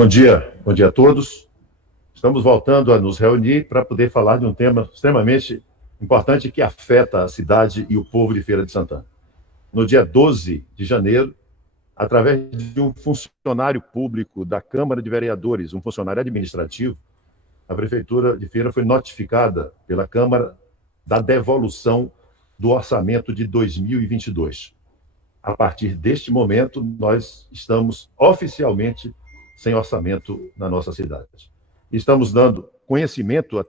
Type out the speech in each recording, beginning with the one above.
Bom dia a todos. Estamos voltando a nos reunir para poder falar de um tema extremamente importante que afeta a cidade e o povo de Feira de Santana. No dia 12 de janeiro, através de um funcionário público da Câmara de Vereadores, um funcionário administrativo, a Prefeitura de Feira foi notificada pela Câmara da devolução do orçamento de 2022. A partir deste momento, nós estamos oficialmente sem orçamento na nossa cidade. Estamos dando conhecimento a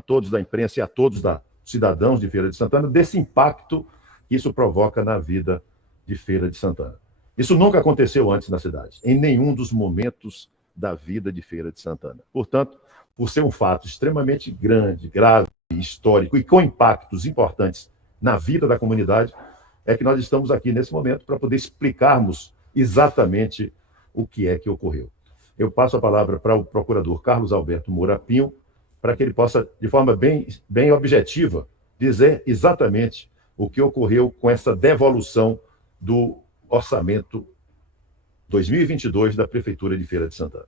todos da imprensa e a todos dos cidadãos de Feira de Santana desse impacto que isso provoca na vida de Feira de Santana. Isso nunca aconteceu antes na cidade, em nenhum dos momentos da vida de Feira de Santana. Portanto, por ser um fato extremamente grande, grave, histórico e com impactos importantes na vida da comunidade, é que nós estamos aqui nesse momento para poder explicarmos exatamente o que é que ocorreu. Eu passo a palavra para o procurador Carlos Alberto Moura Pinho, para que ele possa, de forma bem objetiva, dizer exatamente o que ocorreu com essa devolução do orçamento 2022 da Prefeitura de Feira de Santana.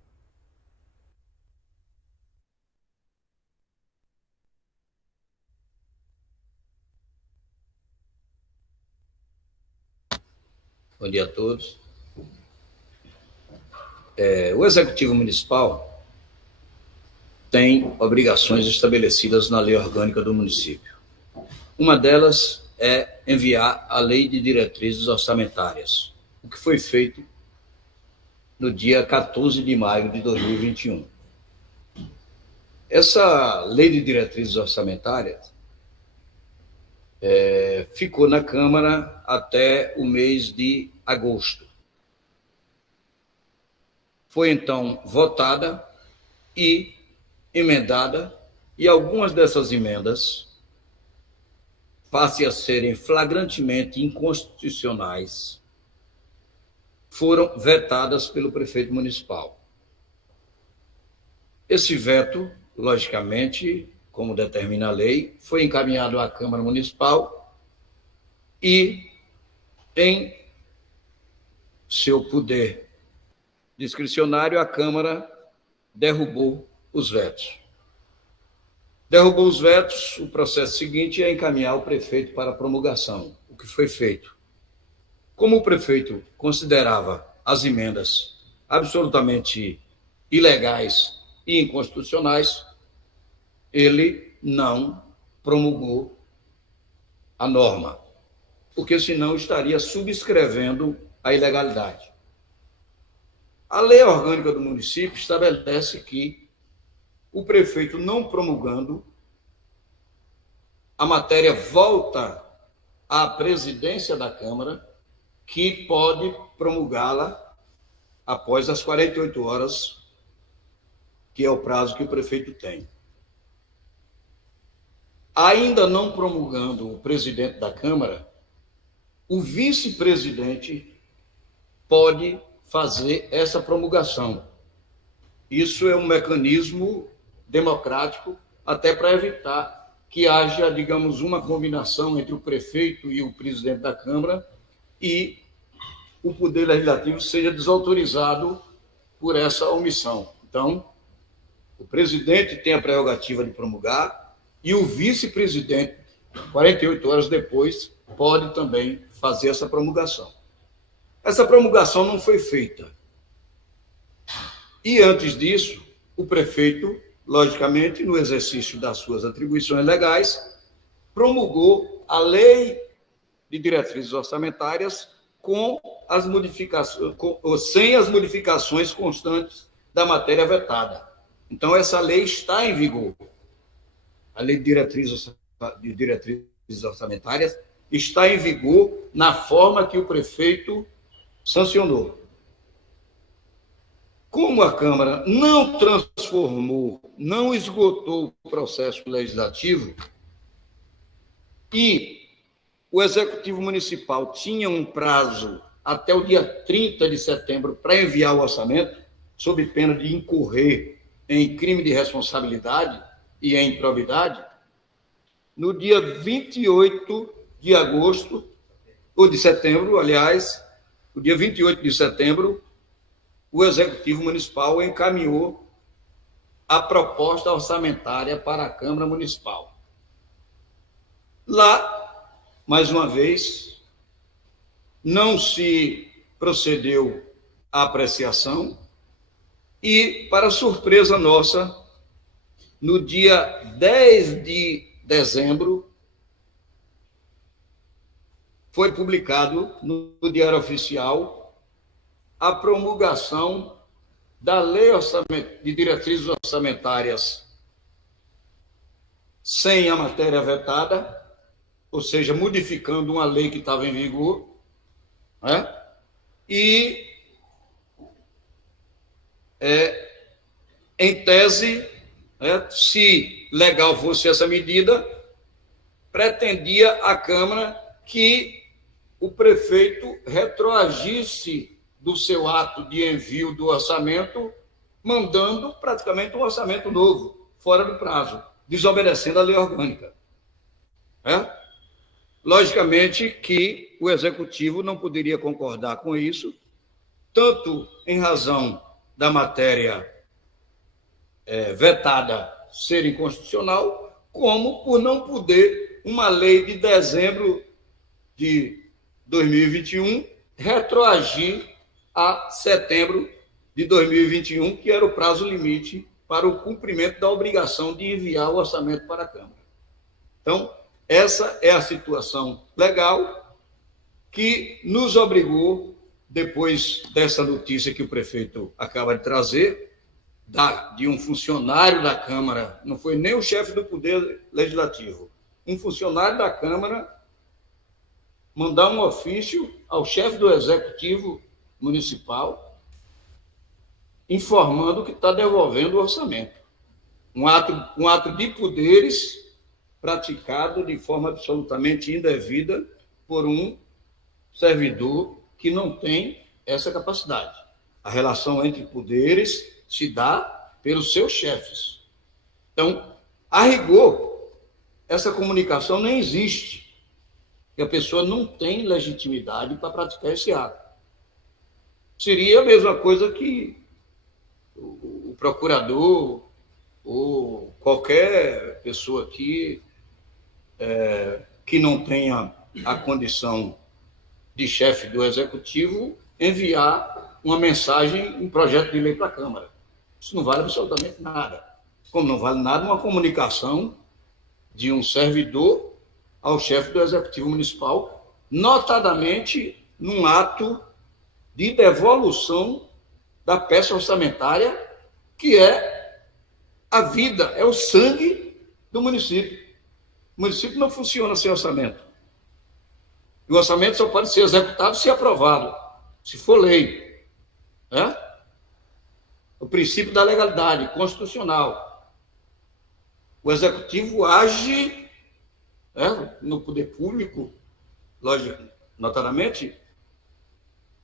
Bom dia a todos. O Executivo Municipal tem obrigações estabelecidas na lei orgânica do município. Uma delas é enviar a Lei de Diretrizes Orçamentárias, o que foi feito no dia 14 de maio de 2021. Essa Lei de Diretrizes Orçamentárias ficou na Câmara até o mês de agosto. Foi então votada e emendada, e algumas dessas emendas passam a serem flagrantemente inconstitucionais, foram vetadas pelo prefeito municipal. Esse veto, logicamente, como determina a lei, foi encaminhado à Câmara Municipal e, em seu poder discricionário, a Câmara derrubou os vetos. Derrubou os vetos, o processo seguinte é encaminhar o prefeito para a promulgação, o que foi feito. Como o prefeito considerava as emendas absolutamente ilegais e inconstitucionais, ele não promulgou a norma, porque senão estaria subscrevendo a ilegalidade. A lei orgânica do município estabelece que o prefeito não promulgando, a matéria volta à presidência da Câmara, que pode promulgá-la após as 48 horas, que é o prazo que o prefeito tem. Ainda não promulgando o presidente da Câmara, o vice-presidente pode fazer essa promulgação. Isso é um mecanismo democrático, até para evitar que haja, digamos, uma combinação entre o prefeito e o presidente da Câmara e o Poder Legislativo seja desautorizado por essa omissão. Então, o presidente tem a prerrogativa de promulgar e o vice-presidente, 48 horas depois, pode também fazer essa promulgação. Essa promulgação não foi feita. E antes disso, o prefeito, logicamente, no exercício das suas atribuições legais, promulgou a Lei de Diretrizes Orçamentárias com as modificações, sem as modificações constantes da matéria vetada. Então, essa lei está em vigor. A Lei de Diretrizes Orçamentárias está em vigor na forma que o prefeito sancionou. Como a Câmara não transformou, não esgotou o processo legislativo e o Executivo Municipal tinha um prazo até o dia 30 de setembro para enviar o orçamento, sob pena de incorrer em crime de responsabilidade e em improbidade, no dia 28 de agosto, ou de setembro, aliás, o dia 28 de setembro, o Executivo Municipal encaminhou a proposta orçamentária para a Câmara Municipal. Lá, mais uma vez, não se procedeu à apreciação e, para surpresa nossa, no dia 10 de dezembro, foi publicado no Diário Oficial a promulgação da Lei de Diretrizes Orçamentárias sem a matéria vetada, ou seja, modificando uma lei que estava em vigor, né? E, em tese, se legal fosse essa medida, pretendia a Câmara que o prefeito retroagisse do seu ato de envio do orçamento, mandando praticamente um orçamento novo, fora do prazo, desobedecendo a lei orgânica. Logicamente que o Executivo não poderia concordar com isso, tanto em razão da matéria vetada ser inconstitucional, como por não poder uma lei de dezembro de 2021 retroagir a setembro de 2021, que era o prazo limite para o cumprimento da obrigação de enviar o orçamento para a Câmara. Então, essa é a situação legal que nos obrigou, depois dessa notícia que o prefeito acaba de trazer, de um funcionário da Câmara, não foi nem o chefe do Poder Legislativo, um funcionário da Câmara mandar um ofício ao chefe do Executivo Municipal informando que está devolvendo o orçamento. Um ato de poderes praticado de forma absolutamente indevida por um servidor que não tem essa capacidade. A relação entre poderes se dá pelos seus chefes. Então, a rigor, essa comunicação nem existe. E a pessoa não tem legitimidade para praticar esse ato. Seria a mesma coisa que o procurador ou qualquer pessoa que não tenha a condição de chefe do Executivo enviar uma mensagem, um projeto de lei para a Câmara. Isso não vale absolutamente nada. Como não vale nada uma comunicação de um servidor ao chefe do Executivo Municipal, notadamente num ato de devolução da peça orçamentária, que é a vida, é o sangue do município. O município não funciona sem orçamento. E o orçamento só pode ser executado se aprovado, se for lei. O princípio da legalidade constitucional. O Executivo age no poder público, lógico, notadamente,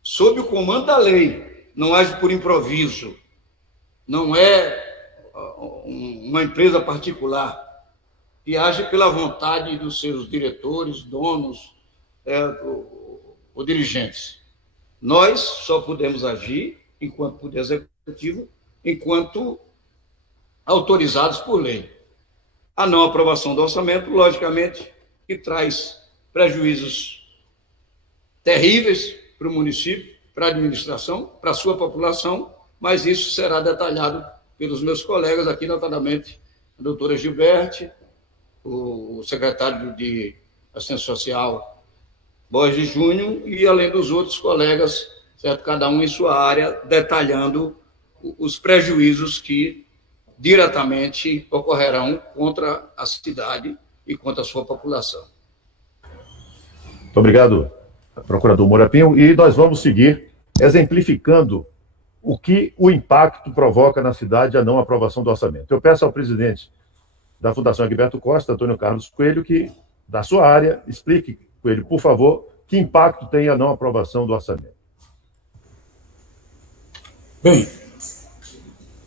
sob o comando da lei, não age por improviso, não é uma empresa particular, que age pela vontade dos seus diretores, donos ou dirigentes. Nós só podemos agir, enquanto poder executivo, enquanto autorizados por lei. A não aprovação do orçamento, logicamente, que traz prejuízos terríveis para o município, para a administração, para a sua população, mas isso será detalhado pelos meus colegas aqui, notadamente a doutora Gilberte, o secretário de Assistência Social, Borges Júnior, e além dos outros colegas, certo? Cada um em sua área, detalhando os prejuízos que diretamente ocorrerão contra a cidade e contra a sua população. Muito obrigado, procurador Moura Pinho. E nós vamos seguir exemplificando o impacto provoca na cidade a não aprovação do orçamento. Eu peço ao presidente da Fundação Egberto Costa, Antônio Carlos Coelho, que, da sua área, explique, Coelho, por favor, que impacto tem a não aprovação do orçamento. Bem,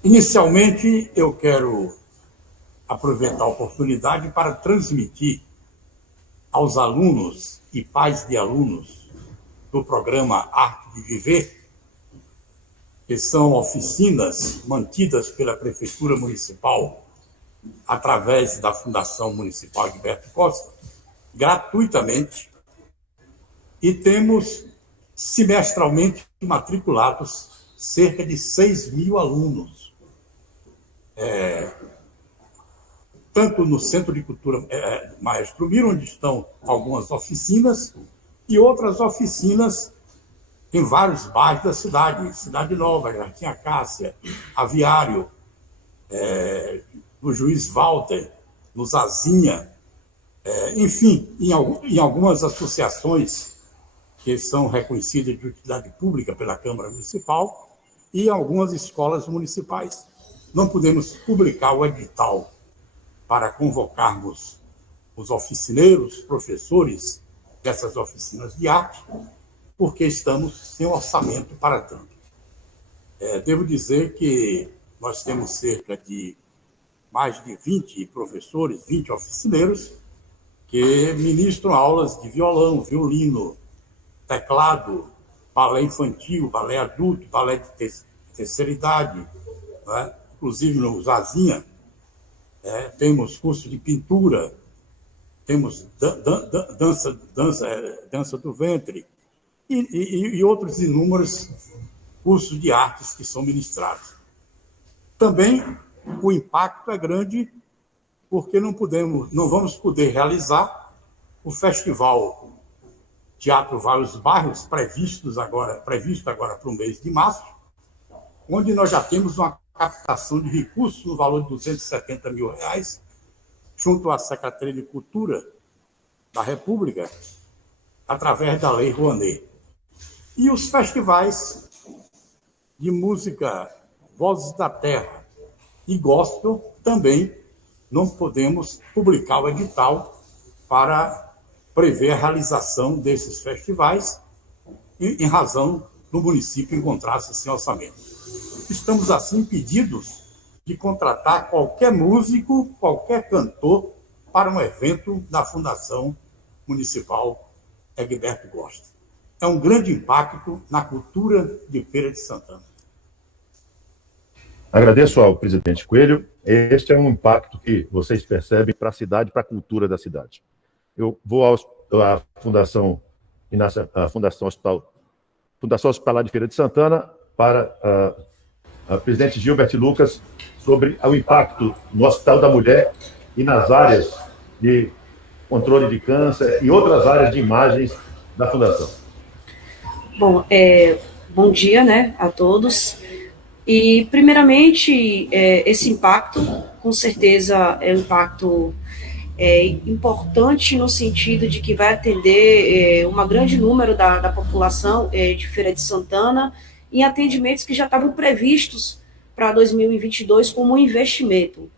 inicialmente eu quero aproveitar a oportunidade para transmitir aos alunos e pais de alunos do programa Arte de Viver, que são oficinas mantidas pela Prefeitura Municipal através da Fundação Municipal Egberto Costa, gratuitamente, e temos semestralmente matriculados cerca de 6.000 alunos, tanto no Centro de Cultura Maestro Miro, onde estão algumas oficinas, e outras oficinas em vários bairros da cidade, Cidade Nova, Jardim Acácia, Aviário, no Juiz Walter, no Zazinha, enfim, em algumas associações que são reconhecidas de utilidade pública pela Câmara Municipal e em algumas escolas municipais. Não podemos publicar o edital para convocarmos os oficineiros, professores dessas oficinas de arte, porque estamos sem orçamento para tanto. Devo dizer que nós temos cerca de mais de 20 professores, 20 oficineiros, que ministram aulas de violão, violino, teclado, balé infantil, balé adulto, balé de terceira idade, né? Inclusive no Zazinha, temos curso de pintura, temos dança do ventre e outros inúmeros cursos de artes que são ministrados. Também o impacto é grande porque não vamos poder realizar o festival Teatro Vários Bairros, previsto agora para o mês de março, onde nós já temos uma captação de recursos no valor de R$270 mil, junto à Secretaria de Cultura da República, através da Lei Rouanet. E os festivais de música Vozes da Terra e Gospel também não podemos publicar o edital para prever a realização desses festivais em razão do município encontrar-se sem orçamento. Estamos, assim, impedidos de contratar qualquer músico, qualquer cantor para um evento da Fundação Municipal Egberto Costa. É um grande impacto na cultura de Feira de Santana. Agradeço ao presidente Coelho. Este é um impacto que vocês percebem para a cidade, para a cultura da cidade. Eu vou à Fundação Hospitalar de Feira de Santana para a presidente Gilbert Lucas sobre o impacto no Hospital da Mulher e nas áreas de controle de câncer e outras áreas de imagens da Fundação. Bom, bom dia, né, a todos. E, primeiramente, esse impacto, com certeza, é um impacto importante no sentido de que vai atender um grande número da população de Feira de Santana em atendimentos que já estavam previstos para 2022 como um investimento.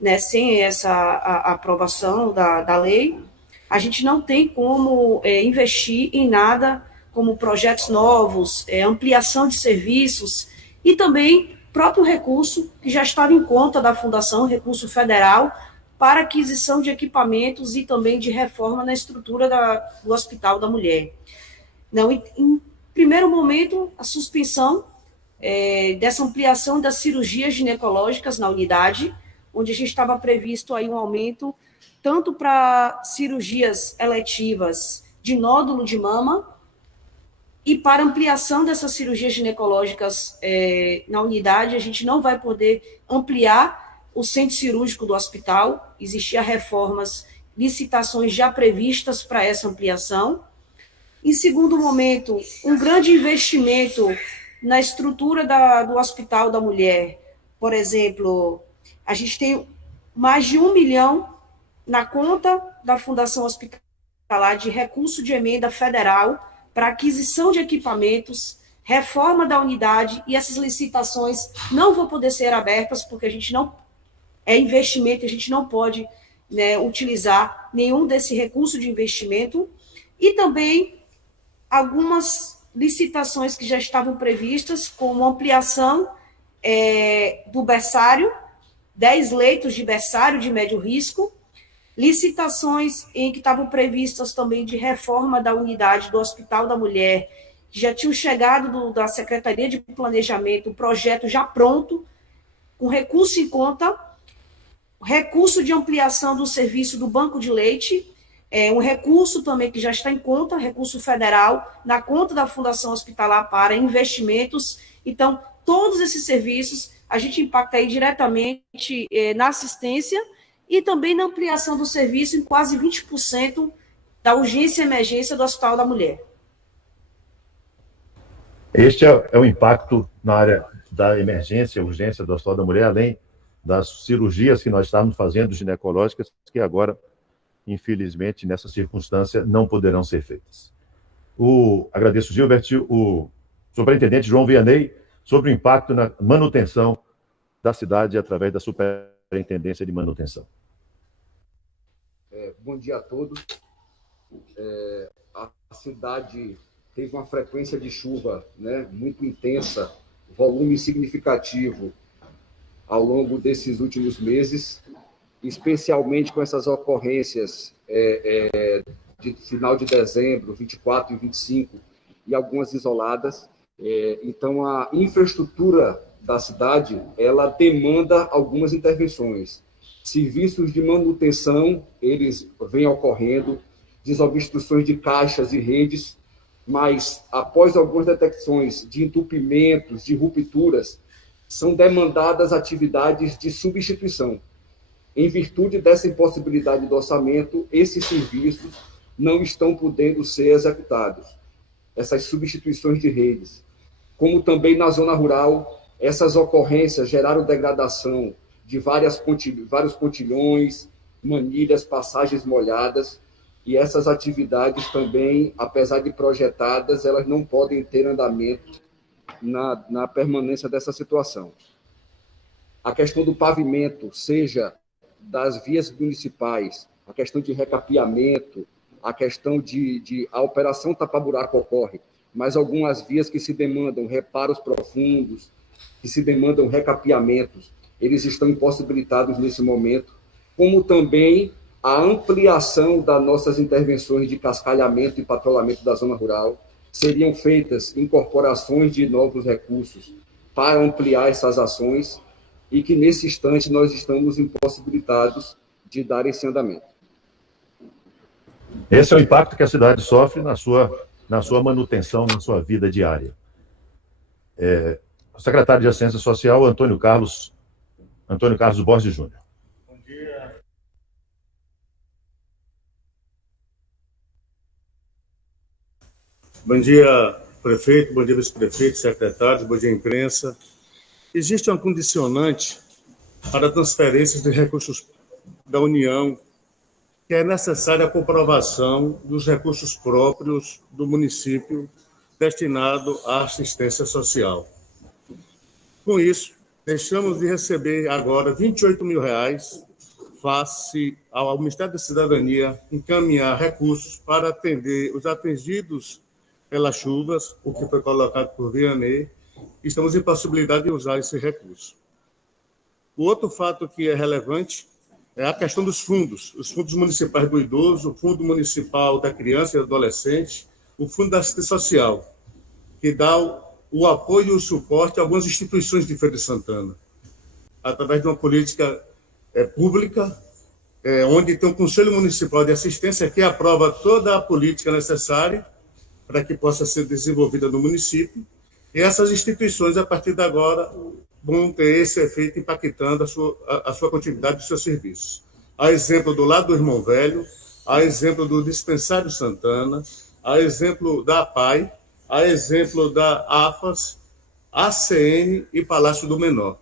Né? Sem a aprovação da lei, a gente não tem como investir em nada como projetos novos, ampliação de serviços e também próprio recurso que já estava em conta da Fundação, recurso federal, para aquisição de equipamentos e também de reforma na estrutura do Hospital da Mulher. Não, em primeiro momento, a suspensão dessa ampliação das cirurgias ginecológicas na unidade, onde a gente estava previsto aí um aumento tanto para cirurgias eletivas de nódulo de mama e para ampliação dessas cirurgias ginecológicas na unidade, a gente não vai poder ampliar o centro cirúrgico do hospital, existiam reformas, licitações já previstas para essa ampliação. Em segundo momento, um grande investimento na estrutura do Hospital da Mulher. Por exemplo, a gente tem mais de 1 milhão na conta da Fundação Hospitalar de recurso de emenda federal para aquisição de equipamentos, reforma da unidade, e essas licitações não vão poder ser abertas porque a gente não investimento, a gente não pode, né, utilizar nenhum desse recurso de investimento, e também algumas licitações que já estavam previstas, como ampliação do berçário, 10 leitos de berçário de médio risco, licitações em que estavam previstas também de reforma da unidade do Hospital da Mulher, já tinham chegado da Secretaria de Planejamento, o projeto já pronto, com recurso em conta, recurso de ampliação do serviço do banco de leite, um recurso também que já está em conta, recurso federal, na conta da Fundação Hospitalar para investimentos. Então, todos esses serviços, a gente impacta aí diretamente na assistência e também na ampliação do serviço em quase 20% da urgência e emergência do Hospital da Mulher. Este é o impacto na área da emergência, urgência do Hospital da Mulher, além das cirurgias que nós estávamos fazendo ginecológicas, que agora, infelizmente, nessa circunstância, não poderão ser feitas. Agradeço, Gilbert, o superintendente João Vianney, sobre o impacto na manutenção da cidade através da Superintendência de Manutenção. Bom dia a todos. A cidade teve uma frequência de chuva, né, muito intensa, volume significativo ao longo desses últimos meses, especialmente com essas ocorrências de final de dezembro, 24 e 25, e algumas isoladas. Então, a infraestrutura da cidade, ela demanda algumas intervenções. Serviços de manutenção, eles vêm ocorrendo, desobstruções de caixas e redes, mas após algumas detecções de entupimentos, de rupturas, são demandadas atividades de substituição. Em virtude dessa impossibilidade do orçamento, esses serviços não estão podendo ser executados, essas substituições de redes. Como também na zona rural, essas ocorrências geraram degradação de vários pontilhões, manilhas, passagens molhadas, e essas atividades também, apesar de projetadas, elas não podem ter andamento na permanência dessa situação. A questão do pavimento, seja das vias municipais, a questão de recapeamento, a questão a operação tapa-buraco ocorre, mas algumas vias que se demandam reparos profundos, que se demandam recapeamentos, eles estão impossibilitados nesse momento, como também a ampliação das nossas intervenções de cascalhamento e patrulhamento da zona rural. Seriam feitas incorporações de novos recursos para ampliar essas ações e que, nesse instante, nós estamos impossibilitados de dar esse andamento. Esse é o impacto que a cidade sofre na sua manutenção, na sua vida diária. O secretário de Assistência Social, Antônio Carlos Borges Júnior. Bom dia. Bom dia, prefeito, bom dia, vice-prefeito, secretários, bom dia, imprensa. Existe um condicionante para transferências de recursos da União, que é necessária a comprovação dos recursos próprios do município destinado à assistência social. Com isso, deixamos de receber agora R$28 mil, face ao Ministério da Cidadania encaminhar recursos para atender os atingidos pelas chuvas, o que foi colocado por Vianney. Estamos em possibilidade de usar esse recurso. O outro fato que é relevante é a questão dos fundos, os fundos municipais do idoso, o Fundo Municipal da Criança e do Adolescente, o Fundo da Assistência Social, que dá o apoio e o suporte a algumas instituições de Feira de Santana, através de uma política pública, onde tem um Conselho Municipal de Assistência que aprova toda a política necessária para que possa ser desenvolvida no município, e essas instituições, a partir de agora, vão ter esse efeito impactando a sua continuidade dos seus serviços. A exemplo do Lar do Irmão Velho, a exemplo do Dispensário Santana, a exemplo da APAI, a exemplo da AFAS, ACN e Palácio do Menor.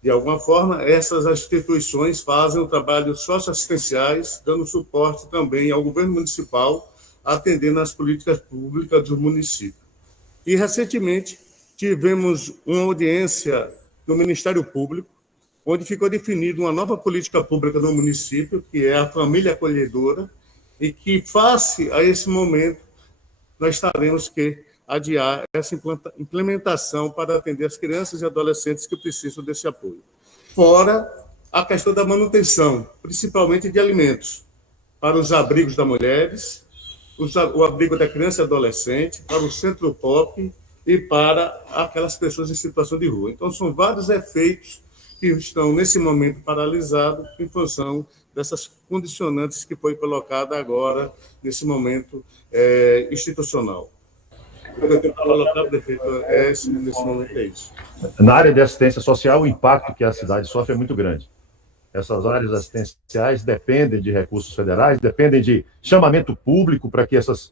De alguma forma, essas instituições fazem o trabalho socioassistenciais, dando suporte também ao governo municipal, atendendo às políticas públicas do município. E, recentemente, tivemos uma audiência no Ministério Público, onde ficou definida uma nova política pública no município, que é a família acolhedora, e que, face a esse momento, nós teremos que adiar essa implementação para atender as crianças e adolescentes que precisam desse apoio. Fora a questão da manutenção, principalmente de alimentos, para os abrigos das mulheres, o abrigo da criança e adolescente, para o centro pop e para aquelas pessoas em situação de rua. Então, são vários efeitos que estão, nesse momento, paralisados em função dessas condicionantes que foi colocada agora, nesse momento institucional. O que eu tenho para colocar, prefeito, nesse momento é isso. Na área de assistência social, o impacto que a cidade sofre é muito grande. Essas áreas assistenciais dependem de recursos federais, dependem de chamamento público para que essas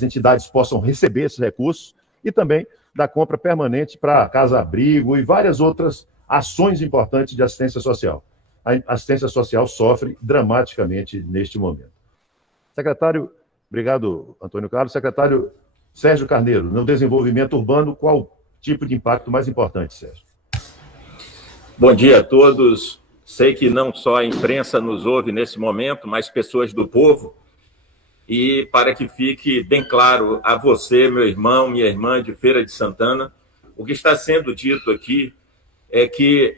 entidades possam receber esses recursos e também da compra permanente para casa-abrigo e várias outras ações importantes de assistência social. A assistência social sofre dramaticamente neste momento. Secretário, obrigado, Antônio Carlos. Secretário Sérgio Carneiro, no desenvolvimento urbano, qual o tipo de impacto mais importante, Sérgio? Bom dia a todos. Sei que não só a imprensa nos ouve nesse momento, mas pessoas do povo. E para que fique bem claro a você, meu irmão, minha irmã de Feira de Santana, o que está sendo dito aqui é que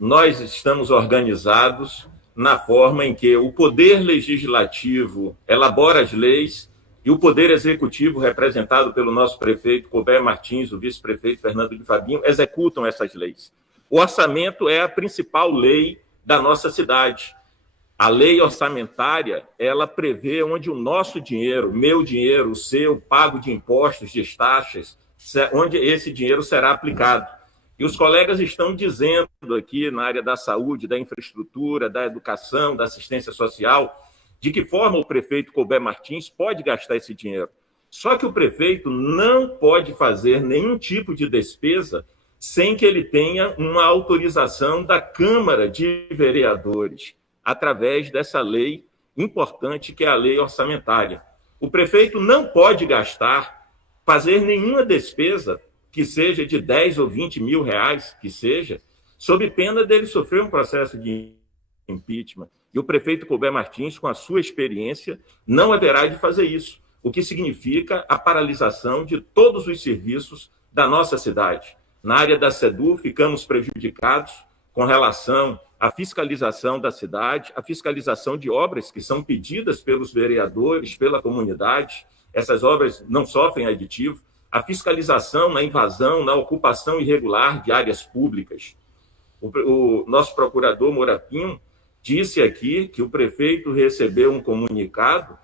nós estamos organizados na forma em que o Poder Legislativo elabora as leis e o Poder Executivo, representado pelo nosso prefeito Colbert Martins, o vice-prefeito Fernando de Fabinho, executam essas leis. O orçamento é a principal lei da nossa cidade. A lei orçamentária, ela prevê onde o nosso dinheiro, meu dinheiro, o seu, pago de impostos, de taxas, onde esse dinheiro será aplicado. E os colegas estão dizendo aqui na área da saúde, da infraestrutura, da educação, da assistência social, de que forma o prefeito Colbert Martins pode gastar esse dinheiro. Só que o prefeito não pode fazer nenhum tipo de despesa sem que ele tenha uma autorização da Câmara de Vereadores, através dessa lei importante que é a lei orçamentária. O prefeito não pode gastar, fazer nenhuma despesa que seja de 10 ou 20 mil reais, que seja, sob pena dele sofrer um processo de impeachment. E o prefeito Colbert Martins, com a sua experiência, não haverá de fazer isso, o que significa a paralisação de todos os serviços da nossa cidade. Na área da SEDU, ficamos prejudicados com relação à fiscalização da cidade, a fiscalização de obras que são pedidas pelos vereadores, pela comunidade. Essas obras não sofrem aditivo. A fiscalização na invasão, na ocupação irregular de áreas públicas. O nosso procurador Morapinho disse aqui que o prefeito recebeu um comunicado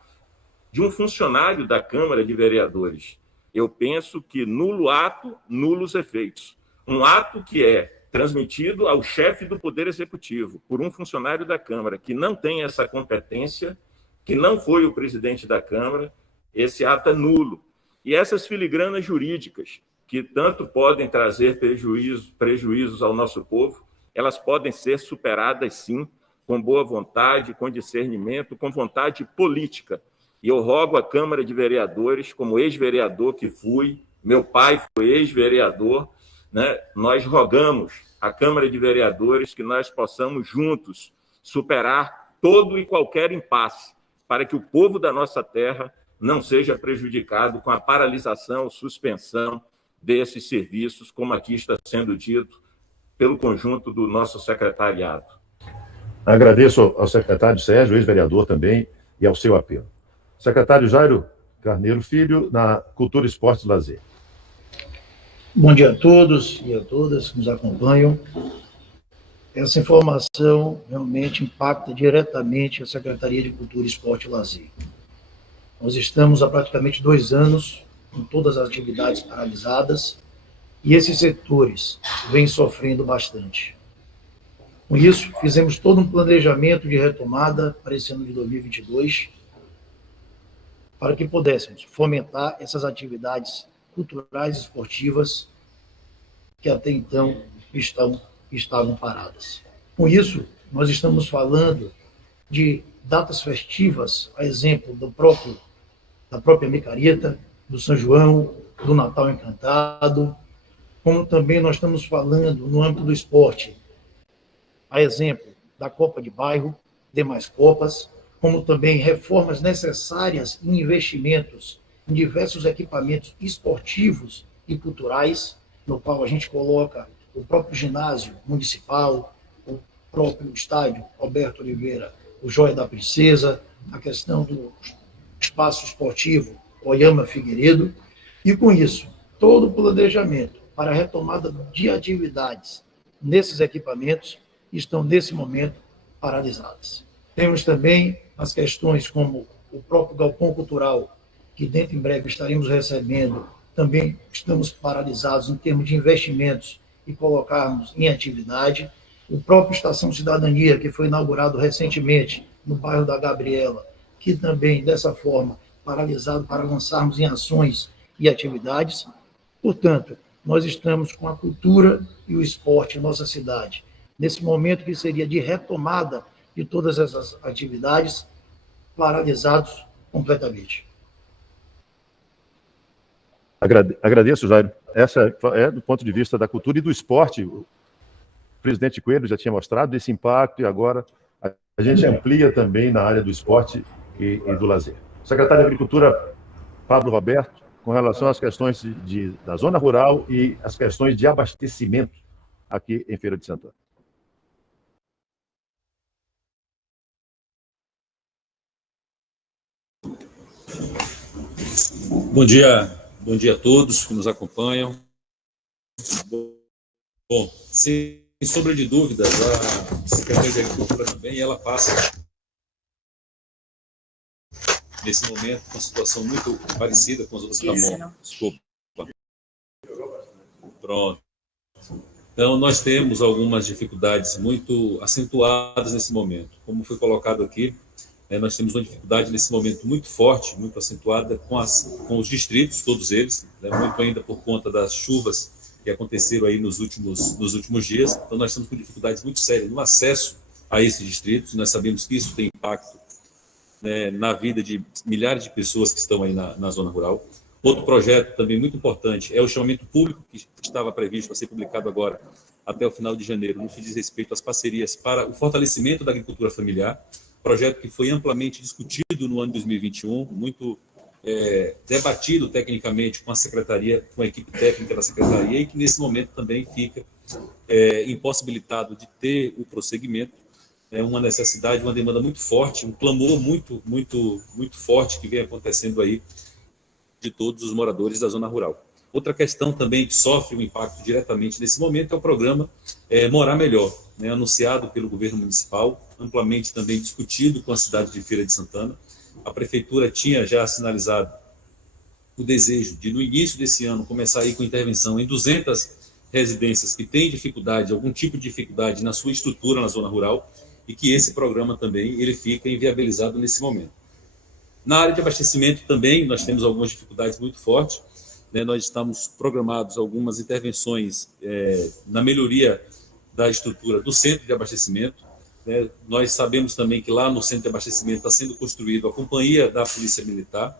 de um funcionário da Câmara de Vereadores. Eu penso que nulo ato, nulos efeitos. Um ato que é transmitido ao chefe do Poder Executivo por um funcionário da Câmara que não tem essa competência, que não foi o presidente da Câmara, esse ato é nulo. E essas filigranas jurídicas, que tanto podem trazer prejuízos ao nosso povo, elas podem ser superadas, sim, com boa vontade, com discernimento, com vontade política. E eu rogo à Câmara de Vereadores, como ex-vereador que fui, meu pai foi ex-vereador, né? Nós rogamos à Câmara de Vereadores que nós possamos juntos superar todo e qualquer impasse para que o povo da nossa terra não seja prejudicado com a paralisação, suspensão desses serviços, como aqui está sendo dito pelo conjunto do nosso secretariado. Agradeço ao secretário Sérgio, ex-vereador também, e ao seu apelo. Secretário Jairo Carneiro Filho, na Cultura, Esporte e Lazer. Bom dia a todos e a todas que nos acompanham. Essa informação realmente impacta diretamente a Secretaria de Cultura, Esporte e Lazer. Nós estamos há praticamente 2 anos com todas as atividades paralisadas e esses setores vêm sofrendo bastante. Com isso, fizemos todo um planejamento de retomada para esse ano de 2022, para que pudéssemos fomentar essas atividades culturais e esportivas que até então estavam paradas. Com isso, nós estamos falando de datas festivas, a exemplo da própria Micareta, do São João, do Natal Encantado, como também nós estamos falando no âmbito do esporte, a exemplo da Copa de Bairro, demais Copas, como também reformas necessárias em investimentos em diversos equipamentos esportivos e culturais, no qual a gente coloca o próprio ginásio municipal, o próprio estádio Alberto Oliveira, o Joia da Princesa, a questão espaço esportivo Oyama Figueiredo, e com isso, todo o planejamento para a retomada de atividades nesses equipamentos estão, nesse momento, paralisadas. Temos também as questões como o próprio galpão cultural, que dentro em breve estaremos recebendo, também estamos paralisados em termos de investimentos e colocarmos em atividade. O próprio Estação Cidadania, que foi inaugurado recentemente no bairro da Gabriela, que também, dessa forma, paralisado para lançarmos em ações e atividades. Portanto, nós estamos com a cultura e o esporte em nossa cidade, nesse momento que seria de retomada de todas essas atividades, paralisados completamente. Agradeço, Jairo. Essa é do ponto de vista da cultura e do esporte. O presidente Coelho já tinha mostrado esse impacto e agora a gente amplia também na área do esporte e do lazer. Secretário de Agricultura, Pablo Roberto, com relação às questões da zona rural e as questões de abastecimento aqui em Feira de Santana. Bom dia a todos que nos acompanham. Bom, sem sombra de dúvidas, a Secretaria de Agricultura também, ela passa, nesse momento, com uma situação muito parecida com as outras. Tá bom, desculpa. Pronto. Então, nós temos algumas dificuldades muito acentuadas nesse momento. Como foi colocado aqui, nós temos uma dificuldade nesse momento muito forte, muito acentuada com os distritos, todos eles, muito ainda por conta das chuvas que aconteceram aí nos últimos dias. Então, nós estamos com dificuldades muito sérias no acesso a esses distritos. Nós sabemos que isso tem impacto, na vida de milhares de pessoas que estão aí na zona rural. Outro projeto também muito importante é o chamamento público, que estava previsto para ser publicado agora até o final de janeiro, no que diz respeito às parcerias para o fortalecimento da agricultura familiar, projeto que foi amplamente discutido no ano de 2021, muito debatido tecnicamente com a secretaria, com a equipe técnica da secretaria, e que nesse momento também fica impossibilitado de ter o prosseguimento. É uma necessidade, uma demanda muito forte, um clamor muito forte que vem acontecendo aí de todos os moradores da zona rural. Outra questão também que sofre um impacto diretamente nesse momento é o programa Morar Melhor, anunciado pelo governo municipal, amplamente também discutido com a cidade de Feira de Santana. A prefeitura tinha já sinalizado o desejo de, no início desse ano, começar aí com intervenção em 200 residências que têm dificuldade, algum tipo de dificuldade na sua estrutura na zona rural, e que esse programa também ele fica inviabilizado nesse momento. Na área de abastecimento também nós temos algumas dificuldades muito fortes. Nós estamos programados algumas intervenções na melhoria da estrutura do centro de abastecimento. Nós sabemos também que lá no centro de abastecimento está sendo construído a companhia da Polícia Militar,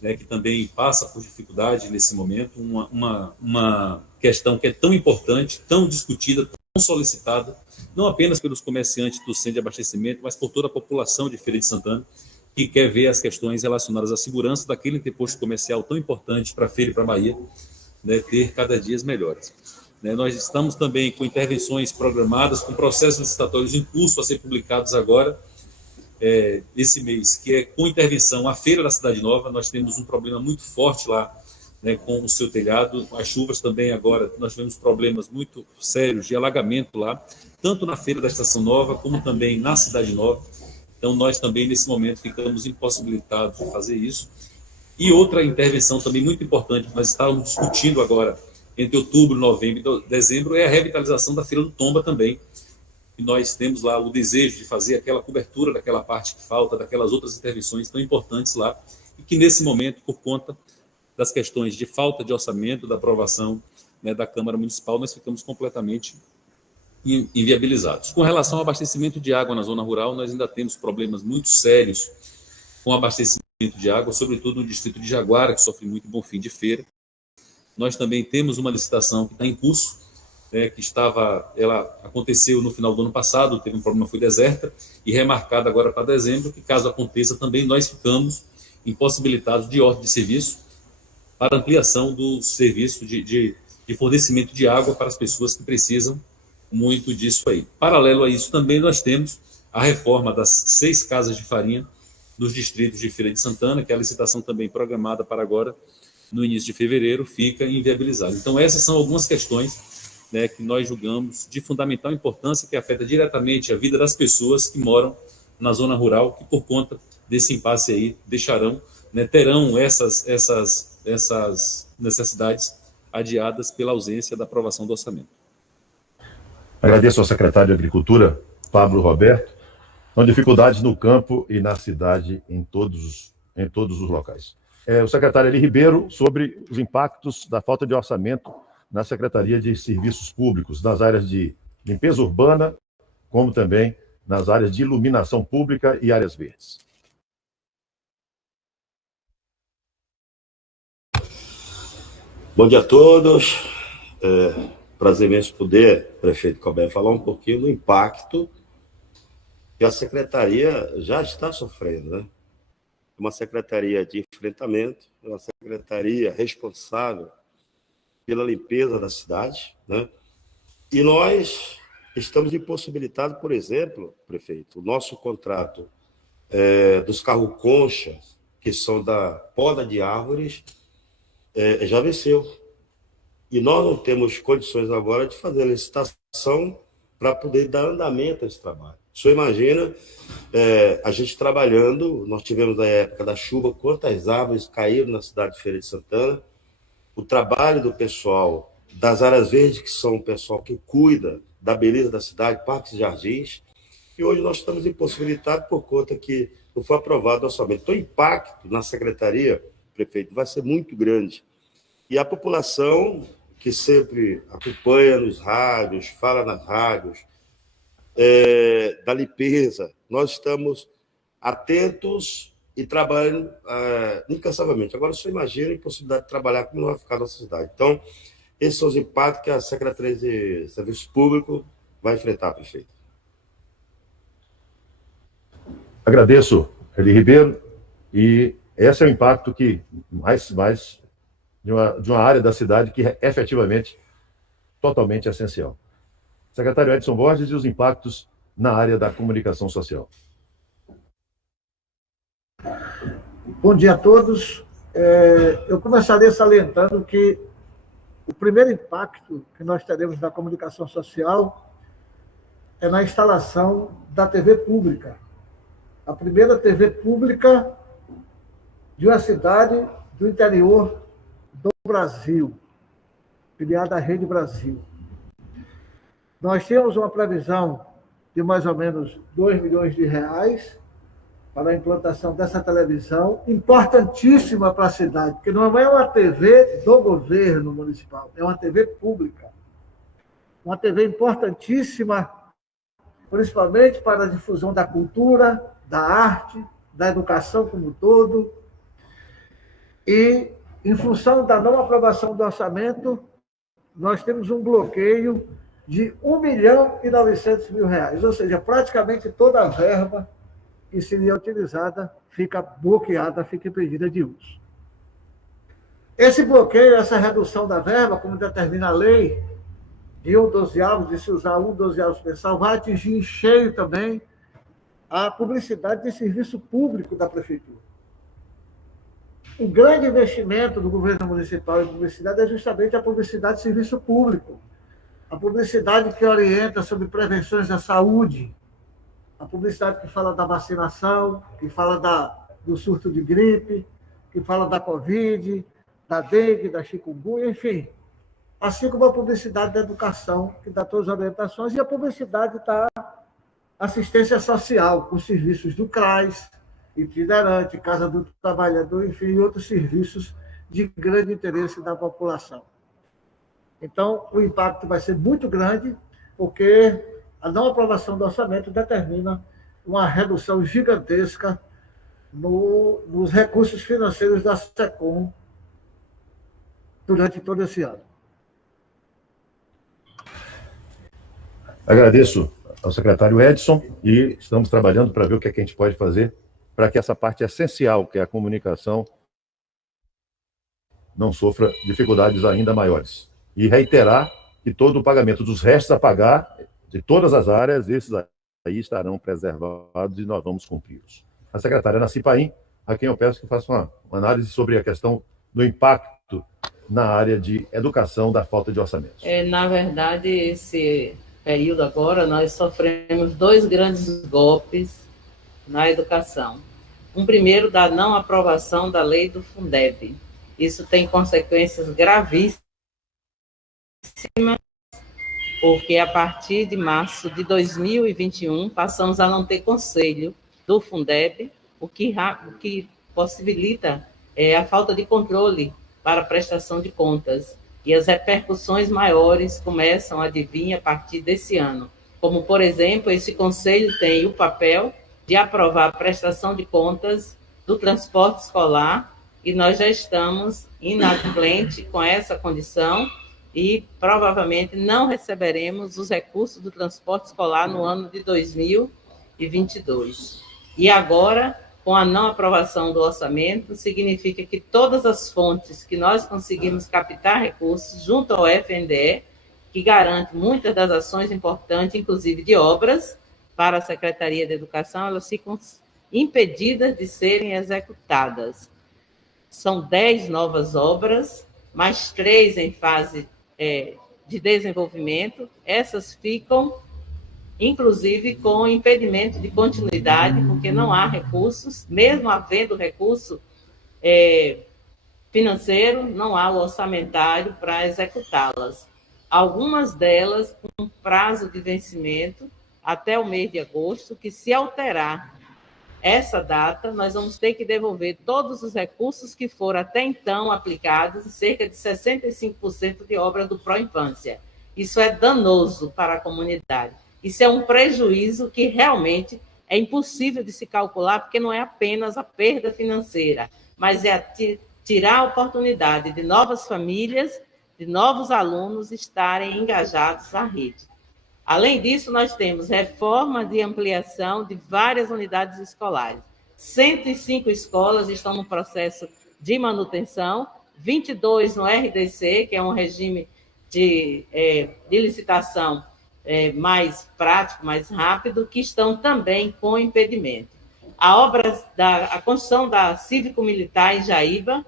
que também passa por dificuldade nesse momento, uma questão que é tão importante, tão discutida, tão solicitada, não apenas pelos comerciantes do centro de abastecimento, mas por toda a população de Feira de Santana, que quer ver as questões relacionadas à segurança daquele interposto comercial tão importante para a Feira e para a Bahia, ter cada dia melhores. Nós estamos também com intervenções programadas, com processos licitatórios em curso a ser publicados agora, esse mês, que é com intervenção à Feira da Cidade Nova. Nós temos um problema muito forte lá, com o seu telhado. As chuvas também agora, nós tivemos problemas muito sérios de alagamento lá, tanto na Feira da Estação Nova, como também na Cidade Nova. Então, nós também, nesse momento, ficamos impossibilitados de fazer isso. E outra intervenção também muito importante, que nós estávamos discutindo agora, entre outubro, novembro e dezembro, é a revitalização da Feira do Tomba também. E nós temos lá o desejo de fazer aquela cobertura daquela parte que falta, daquelas outras intervenções tão importantes lá, e que, nesse momento, por conta das questões de falta de orçamento, da aprovação da Câmara Municipal, nós ficamos completamente inviabilizados. Com relação ao abastecimento de água na zona rural, nós ainda temos problemas muito sérios com abastecimento de água, sobretudo no distrito de Jaguara, que sofre muito em Bonfim de Feira. Nós também temos uma licitação que está em curso, ela aconteceu no final do ano passado, teve um problema, foi deserta, e remarcada agora para dezembro, que caso aconteça também nós ficamos impossibilitados de ordem de serviço para ampliação do serviço de fornecimento de água para as pessoas que precisam muito disso aí. Paralelo a isso também nós temos a reforma das 6 casas de farinha, nos distritos de Feira de Santana, que é a licitação também programada para agora, no início de fevereiro, fica inviabilizada. Então, essas são algumas questões, né, que nós julgamos de fundamental importância, que afeta diretamente a vida das pessoas que moram na zona rural, que por conta desse impasse aí deixarão, né, terão essas necessidades adiadas pela ausência da aprovação do orçamento. Agradeço ao secretário de Agricultura, Pablo Roberto. São dificuldades no campo e na cidade em todos os locais. O secretário Eli Ribeiro, sobre os impactos da falta de orçamento na Secretaria de Serviços Públicos, nas áreas de limpeza urbana, como também nas áreas de iluminação pública e áreas verdes. Bom dia a todos. Prazer imenso poder, prefeito Colbert, falar um pouquinho do impacto que a secretaria já está sofrendo, né? Uma secretaria de enfrentamento, uma secretaria responsável pela limpeza da cidade, né? E nós estamos impossibilitados, por exemplo, prefeito, o nosso contrato dos carros-conchas, que são da poda de árvores, já venceu. E nós não temos condições agora de fazer a licitação para poder dar andamento a esse trabalho. O senhor imagina a gente trabalhando, nós tivemos na época da chuva, quantas árvores caíram na cidade de Feira de Santana, o trabalho do pessoal das áreas verdes, que são o pessoal que cuida da beleza da cidade, parques e jardins, e hoje nós estamos impossibilitados por conta que não foi aprovado o orçamento. Então, o impacto na secretaria, prefeito, vai ser muito grande. E a população que sempre acompanha nos rádios, fala nas rádios, da limpeza, nós estamos atentos e trabalhando incansavelmente. Agora, você imagina a impossibilidade de trabalhar como não vai ficar na nossa cidade. Então, esses são os impactos que a Secretaria de Serviço Público vai enfrentar, prefeito. Agradeço, Eli Ribeiro, e esse é o impacto que mais de uma área da cidade que é efetivamente totalmente essencial. Secretário Edson Borges, e os impactos na área da comunicação social. Bom dia a todos. Eu começaria salientando que o primeiro impacto que nós teremos na comunicação social é na instalação da TV pública. A primeira TV pública de uma cidade do interior do Brasil, filiada à Rede Brasil. Nós temos uma previsão de mais ou menos 2 milhões de reais para a implantação dessa televisão, importantíssima para a cidade, porque não é uma TV do governo municipal, é uma TV pública. Uma TV importantíssima, principalmente para a difusão da cultura, da arte, da educação como um todo. E, em função da não aprovação do orçamento, nós temos um bloqueio de R$1.900.000, ou seja, praticamente toda a verba que seria utilizada fica bloqueada, fica impedida de uso. Esse bloqueio, essa redução da verba, como determina a lei, de 1/12, de se usar 1/12 mensal, vai atingir em cheio também a publicidade de serviço público da prefeitura. O grande investimento do governo municipal em publicidade é justamente a publicidade de serviço público. A publicidade que orienta sobre prevenções da saúde, a publicidade que fala da vacinação, que fala do surto de gripe, que fala da Covid, da dengue, da chikungunya, enfim. Assim como a publicidade da educação, que dá todas as orientações, e a publicidade da assistência social, com serviços do CRAS, itinerante, Casa do Trabalhador, enfim, e outros serviços de grande interesse da população. Então, o impacto vai ser muito grande, porque a não aprovação do orçamento determina uma redução gigantesca nos recursos financeiros da SECOM durante todo esse ano. Agradeço ao secretário Edson e estamos trabalhando para ver o que a gente pode fazer para que essa parte essencial, que é a comunicação, não sofra dificuldades ainda maiores. E reiterar que todo o pagamento dos restos a pagar, de todas as áreas, esses aí estarão preservados e nós vamos cumpri-los. a secretária Naci Paim, a quem eu peço que faça uma análise sobre a questão do impacto na área de educação da falta de orçamentos. Na verdade, esse período agora, nós sofremos 2 grandes golpes na educação. Um primeiro, da não aprovação da lei do Fundeb. Isso tem consequências gravíssimas, porque a partir de março de 2021, passamos a não ter conselho do Fundeb, o que possibilita a falta de controle para a prestação de contas. E as repercussões maiores começam a vir a partir desse ano. Como, por exemplo, esse conselho tem o papel de aprovar a prestação de contas do transporte escolar, e nós já estamos inadimplentes com essa condição e provavelmente não receberemos os recursos do transporte escolar no ano de 2022. E agora, com a não aprovação do orçamento, significa que todas as fontes que nós conseguimos captar recursos junto ao FNDE, que garante muitas das ações importantes, inclusive de obras, para a Secretaria de Educação, elas ficam impedidas de serem executadas. São 10 novas obras, mais 3 em fase de desenvolvimento. Essas ficam, inclusive, com impedimento de continuidade, porque não há recursos, mesmo havendo recurso financeiro, não há o orçamentário para executá-las. Algumas delas com prazo de vencimento até o mês de agosto, que se alterar essa data, nós vamos ter que devolver todos os recursos que foram até então aplicados, cerca de 65% de obras do Pró-Infância. Isso é danoso para a comunidade. Isso é um prejuízo que realmente é impossível de se calcular, porque não é apenas a perda financeira, mas é tirar a oportunidade de novas famílias, de novos alunos estarem engajados na rede. Além disso, nós temos reforma de ampliação de várias unidades escolares. 105 escolas estão no processo de manutenção, 22 no RDC, que é um regime de licitação mais prático, mais rápido, que estão também com impedimento. A construção da Cívico-Militar em Jaíba,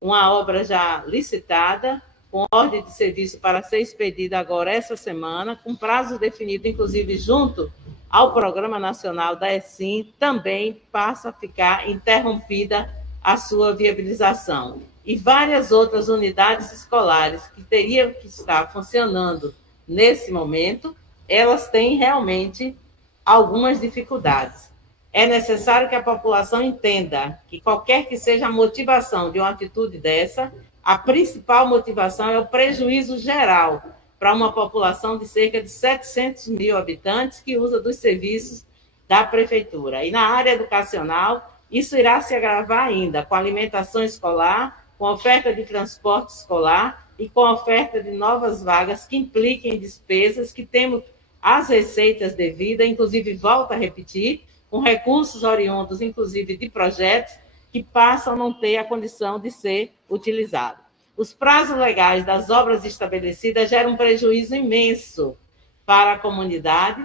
uma obra já licitada, com ordem de serviço para ser expedida agora essa semana, com prazo definido, inclusive, junto ao Programa Nacional da ESIM, também passa a ficar interrompida a sua viabilização. E várias outras unidades escolares que teriam que estar funcionando nesse momento, elas têm realmente algumas dificuldades. É necessário que a população entenda que qualquer que seja a motivação de uma atitude dessa, a principal motivação é o prejuízo geral para uma população de cerca de 700 mil habitantes que usa dos serviços da prefeitura. E na área educacional, isso irá se agravar ainda com alimentação escolar, com oferta de transporte escolar e com oferta de novas vagas que impliquem despesas que temos as receitas devidas, inclusive, volto a repetir, com recursos oriundos, inclusive, de projetos que passam a não ter a condição de ser utilizado. Os prazos legais das obras estabelecidas geram um prejuízo imenso para a comunidade,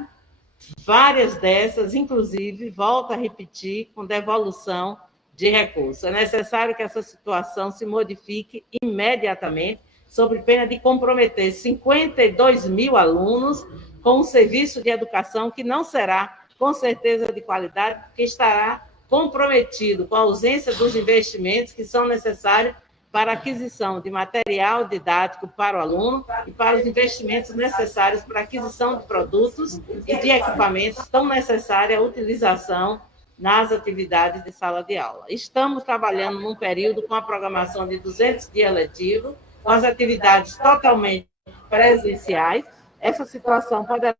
várias dessas, inclusive, volto a repetir, com devolução de recursos. É necessário que essa situação se modifique imediatamente, sob pena de comprometer 52 mil alunos com um serviço de educação que não será, com certeza, de qualidade, porque estará comprometido com a ausência dos investimentos que são necessários para a aquisição de material didático para o aluno e para os investimentos necessários para a aquisição de produtos e de equipamentos tão necessários à utilização nas atividades de sala de aula. Estamos trabalhando num período com a programação de 200 dias letivos, com as atividades totalmente presenciais. Essa situação poderá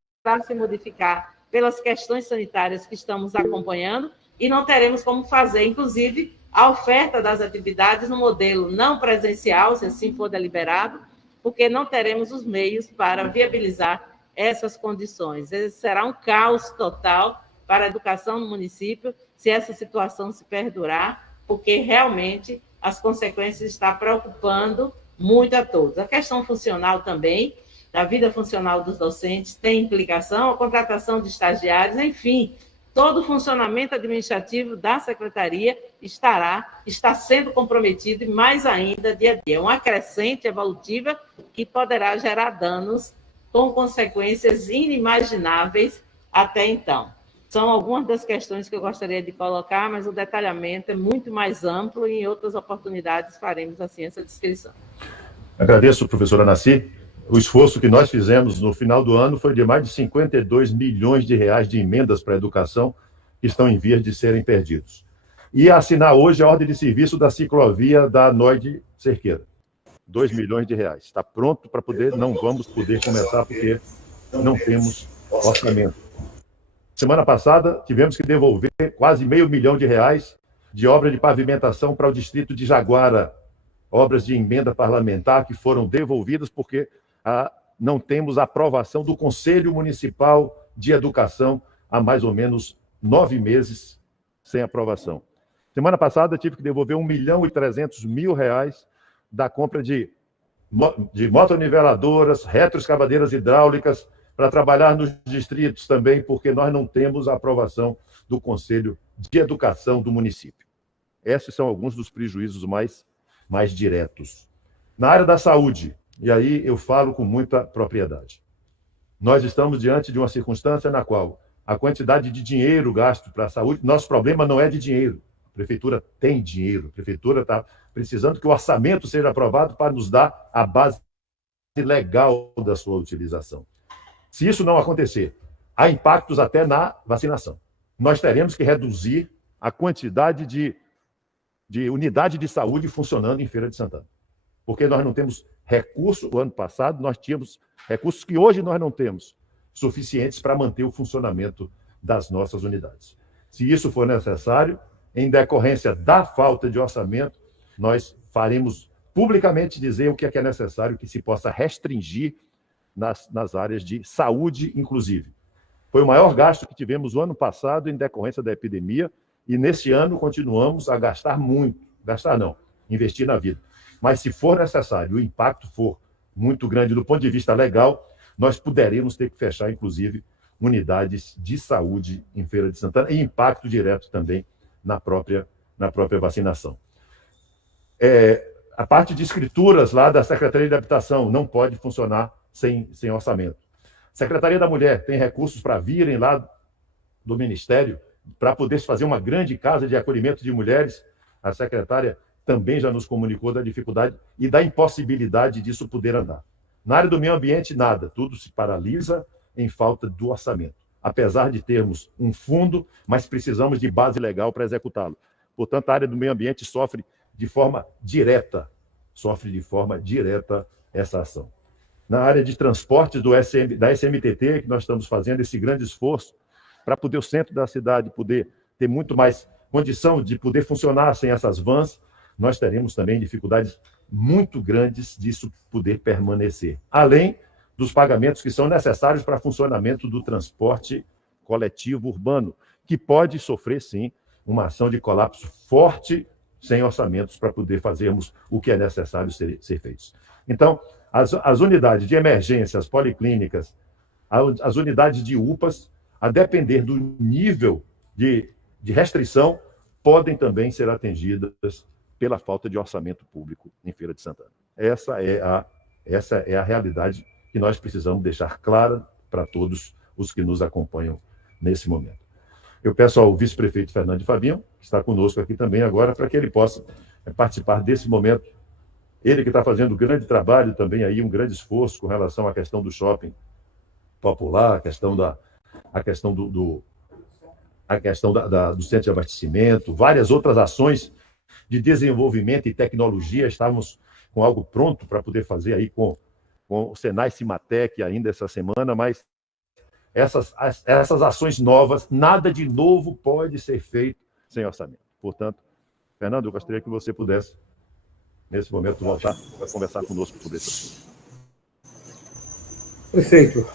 se modificar pelas questões sanitárias que estamos acompanhando e não teremos como fazer, inclusive, a oferta das atividades no modelo não presencial, se assim for deliberado, porque não teremos os meios para viabilizar essas condições. Esse será um caos total para a educação no município se essa situação se perdurar, porque realmente as consequências estão preocupando muito a todos. A questão funcional também, da vida funcional dos docentes, tem implicação, a contratação de estagiários, enfim, todo o funcionamento administrativo da Secretaria está sendo comprometido, e mais ainda, dia a dia. Uma crescente evolutiva que poderá gerar danos com consequências inimagináveis até então. São algumas das questões que eu gostaria de colocar, mas o detalhamento é muito mais amplo e em outras oportunidades faremos assim essa descrição. Agradeço, professora Naci. O esforço que nós fizemos no final do ano foi de mais de 52 milhões de reais de emendas para a educação que estão em vias de serem perdidos. E assinar hoje a ordem de serviço da ciclovia da Noide Cerqueira. 2 milhões de reais. Está pronto para poder, não vamos poder começar porque não temos orçamento. Semana passada, tivemos que devolver quase R$500 mil de obra de pavimentação para o distrito de Jaguara, obras de emenda parlamentar que foram devolvidas porque não temos aprovação do Conselho Municipal de Educação há mais ou menos 9 meses sem aprovação. Semana passada, tive que devolver R$1.300.000 da compra de motoniveladoras, retroescavadeiras hidráulicas, para trabalhar nos distritos também, porque nós não temos a aprovação do Conselho de Educação do município. Esses são alguns dos prejuízos mais diretos. Na área da saúde, e aí eu falo com muita propriedade, nós estamos diante de uma circunstância na qual a quantidade de dinheiro gasto para a saúde, nosso problema não é de dinheiro. A prefeitura tem dinheiro, a prefeitura está precisando que o orçamento seja aprovado para nos dar a base legal da sua utilização. Se isso não acontecer, há impactos até na vacinação. Nós teremos que reduzir a quantidade de unidade de saúde funcionando em Feira de Santana. Porque nós não temos recursos, o ano passado nós tínhamos recursos que hoje nós não temos, suficientes para manter o funcionamento das nossas unidades. Se isso for necessário, em decorrência da falta de orçamento, nós faremos publicamente dizer o que é necessário que se possa restringir nas áreas de saúde, inclusive. Foi o maior gasto que tivemos o ano passado em decorrência da epidemia, e nesse ano continuamos a gastar muito. Gastar não, investir na vida. Mas se for necessário, o impacto for muito grande do ponto de vista legal, nós poderemos ter que fechar, inclusive, unidades de saúde em Feira de Santana, e impacto direto também na própria vacinação. A parte de escrituras lá da Secretaria de Habitação não pode funcionar sem orçamento. Secretaria da Mulher tem recursos para virem lá do Ministério para poder fazer uma grande casa de acolhimento de mulheres. A secretária também já nos comunicou da dificuldade e da impossibilidade disso poder andar. Na área do meio ambiente, nada. Tudo se paralisa em falta do orçamento. Apesar de termos um fundo, mas precisamos de base legal para executá-lo. Portanto, a área do meio ambiente sofre de forma direta essa ação. Na área de transportes da SMTT, que nós estamos fazendo esse grande esforço para poder o centro da cidade poder ter muito mais condição de poder funcionar sem essas vans, nós teremos também dificuldades muito grandes disso poder permanecer. Além dos pagamentos que são necessários para funcionamento do transporte coletivo urbano, que pode sofrer, sim, uma ação de colapso forte sem orçamentos para poder fazermos o que é necessário ser feito. Então, as unidades de emergência, as policlínicas, as unidades de UPAs, a depender do nível de restrição, podem também ser atendidas pela falta de orçamento público em Feira de Santana. Essa é a realidade que nós precisamos deixar clara para todos os que nos acompanham nesse momento. Eu peço ao vice-prefeito Fernando Fabinho, que está conosco aqui também agora, para que ele possa participar desse momento. Ele que está fazendo um grande trabalho também aí, um grande esforço com relação à questão do shopping popular, a questão do centro de abastecimento, várias outras ações de desenvolvimento e tecnologia. Estávamos com algo pronto para poder fazer aí com o Senai Cimatec ainda essa semana, mas essas ações novas, nada de novo pode ser feito sem orçamento. Portanto, Fernando, eu gostaria que você pudesse, nesse momento, voltar para conversar conosco sobre isso. Prefeito,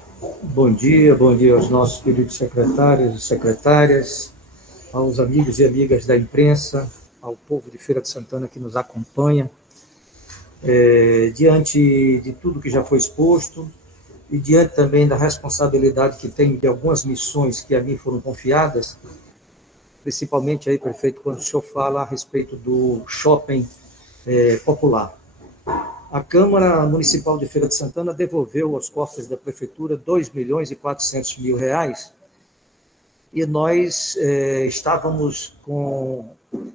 bom dia aos nossos queridos secretários e secretárias, aos amigos e amigas da imprensa, ao povo de Feira de Santana que nos acompanha. Diante de tudo que já foi exposto, e diante também da responsabilidade que tenho de algumas missões que a mim foram confiadas, principalmente aí, prefeito, quando o senhor fala a respeito do shopping popular. A Câmara Municipal de Feira de Santana devolveu aos cofres da Prefeitura R$ 2.400.000, e nós estávamos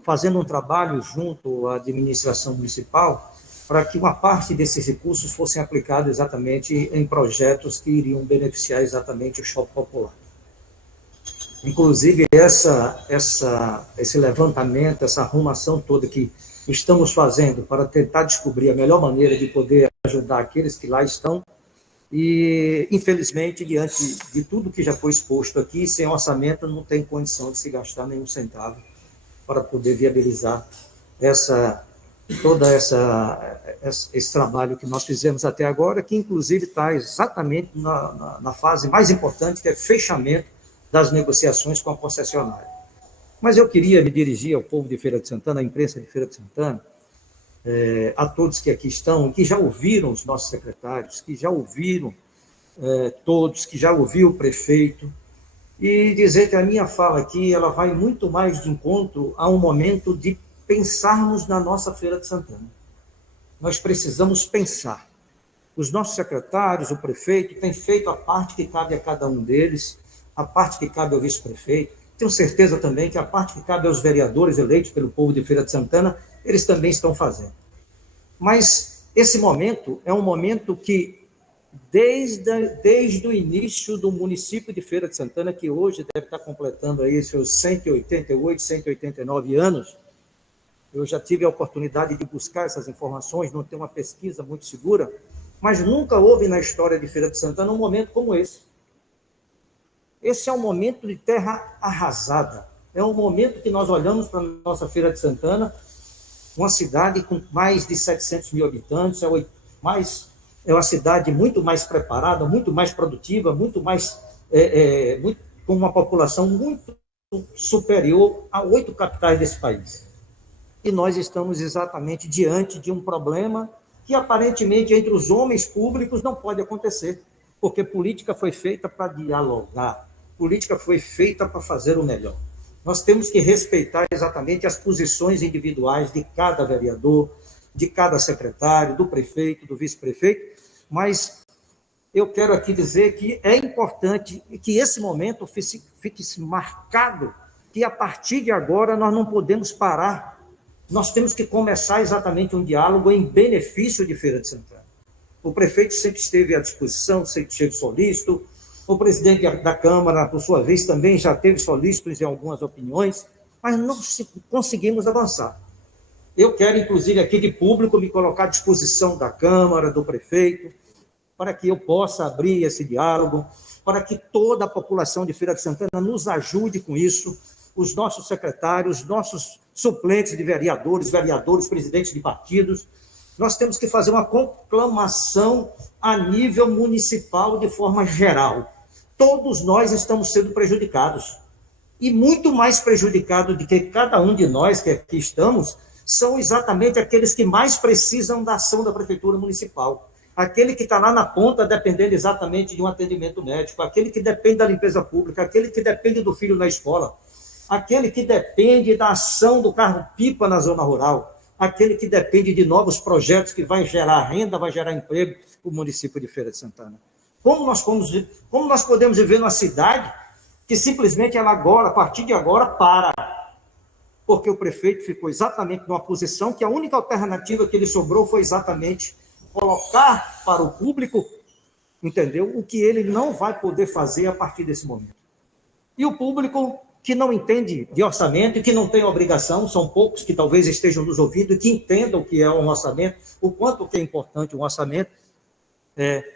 fazendo um trabalho junto à administração municipal para que uma parte desses recursos fossem aplicados exatamente em projetos que iriam beneficiar exatamente o shopping popular. Inclusive, esse levantamento, essa arrumação toda que estamos fazendo para tentar descobrir a melhor maneira de poder ajudar aqueles que lá estão, e, infelizmente, diante de tudo que já foi exposto aqui, sem orçamento não tem condição de se gastar nenhum centavo para poder viabilizar esse trabalho que nós fizemos até agora, que, inclusive, está exatamente na fase mais importante, que é fechamento das negociações com a concessionária. Mas eu queria me dirigir ao povo de Feira de Santana, à imprensa de Feira de Santana, a todos que aqui estão, que já ouviram os nossos secretários, que já ouviram todos, que já ouviu o prefeito, e dizer que a minha fala aqui ela vai muito mais de encontro a um momento de pensarmos na nossa Feira de Santana. Nós precisamos pensar. Os nossos secretários, o prefeito, têm feito a parte que cabe a cada um deles, a parte que cabe ao vice-prefeito. Tenho certeza também que a parte que cabe aos vereadores eleitos pelo povo de Feira de Santana, eles também estão fazendo. Mas esse momento é um momento que, desde o início do município de Feira de Santana, que hoje deve estar completando aí seus 188, 189 anos, eu já tive a oportunidade de buscar essas informações, não tenho uma pesquisa muito segura, mas nunca houve na história de Feira de Santana um momento como esse. Esse é um momento de terra arrasada. É um momento que nós olhamos para a nossa Feira de Santana, uma cidade com mais de 700 mil habitantes, é uma cidade muito mais preparada, muito mais produtiva, muito mais com uma população muito superior a 8 capitais desse país. E nós estamos exatamente diante de um problema que, aparentemente, entre os homens públicos não pode acontecer, porque política foi feita para dialogar, política foi feita para fazer o melhor. Nós temos que respeitar exatamente as posições individuais de cada vereador, de cada secretário, do prefeito, do vice-prefeito, mas eu quero aqui dizer que é importante que esse momento fique marcado, que a partir de agora nós não podemos parar, nós temos que começar exatamente um diálogo em benefício de Feira de Santana. O prefeito sempre esteve à disposição, sempre esteve solícito, o presidente da Câmara, por sua vez, também já teve solícitos em algumas opiniões, mas não conseguimos avançar. Eu quero, inclusive, aqui de público, me colocar à disposição da Câmara, do prefeito, para que eu possa abrir esse diálogo, para que toda a população de Feira de Santana nos ajude com isso, os nossos secretários, os nossos suplentes de vereadores, presidentes de partidos. Nós temos que fazer uma conclamação a nível municipal de forma geral. Todos nós estamos sendo prejudicados. E muito mais prejudicados do que cada um de nós que aqui estamos, são exatamente aqueles que mais precisam da ação da Prefeitura Municipal. Aquele que está lá na ponta dependendo exatamente de um atendimento médico, aquele que depende da limpeza pública, aquele que depende do filho na escola, aquele que depende da ação do carro-pipa na zona rural, aquele que depende de novos projetos que vai gerar renda, vai gerar emprego para o município de Feira de Santana. Como nós podemos viver numa cidade que simplesmente ela agora, a partir de agora, para? Porque o prefeito ficou exatamente numa posição que a única alternativa que ele sobrou foi exatamente colocar para o público, entendeu? O que ele não vai poder fazer a partir desse momento. E o público que não entende de orçamento e que não tem obrigação, são poucos que talvez estejam nos ouvindo e que entendam o que é um orçamento, o quanto que é importante um orçamento,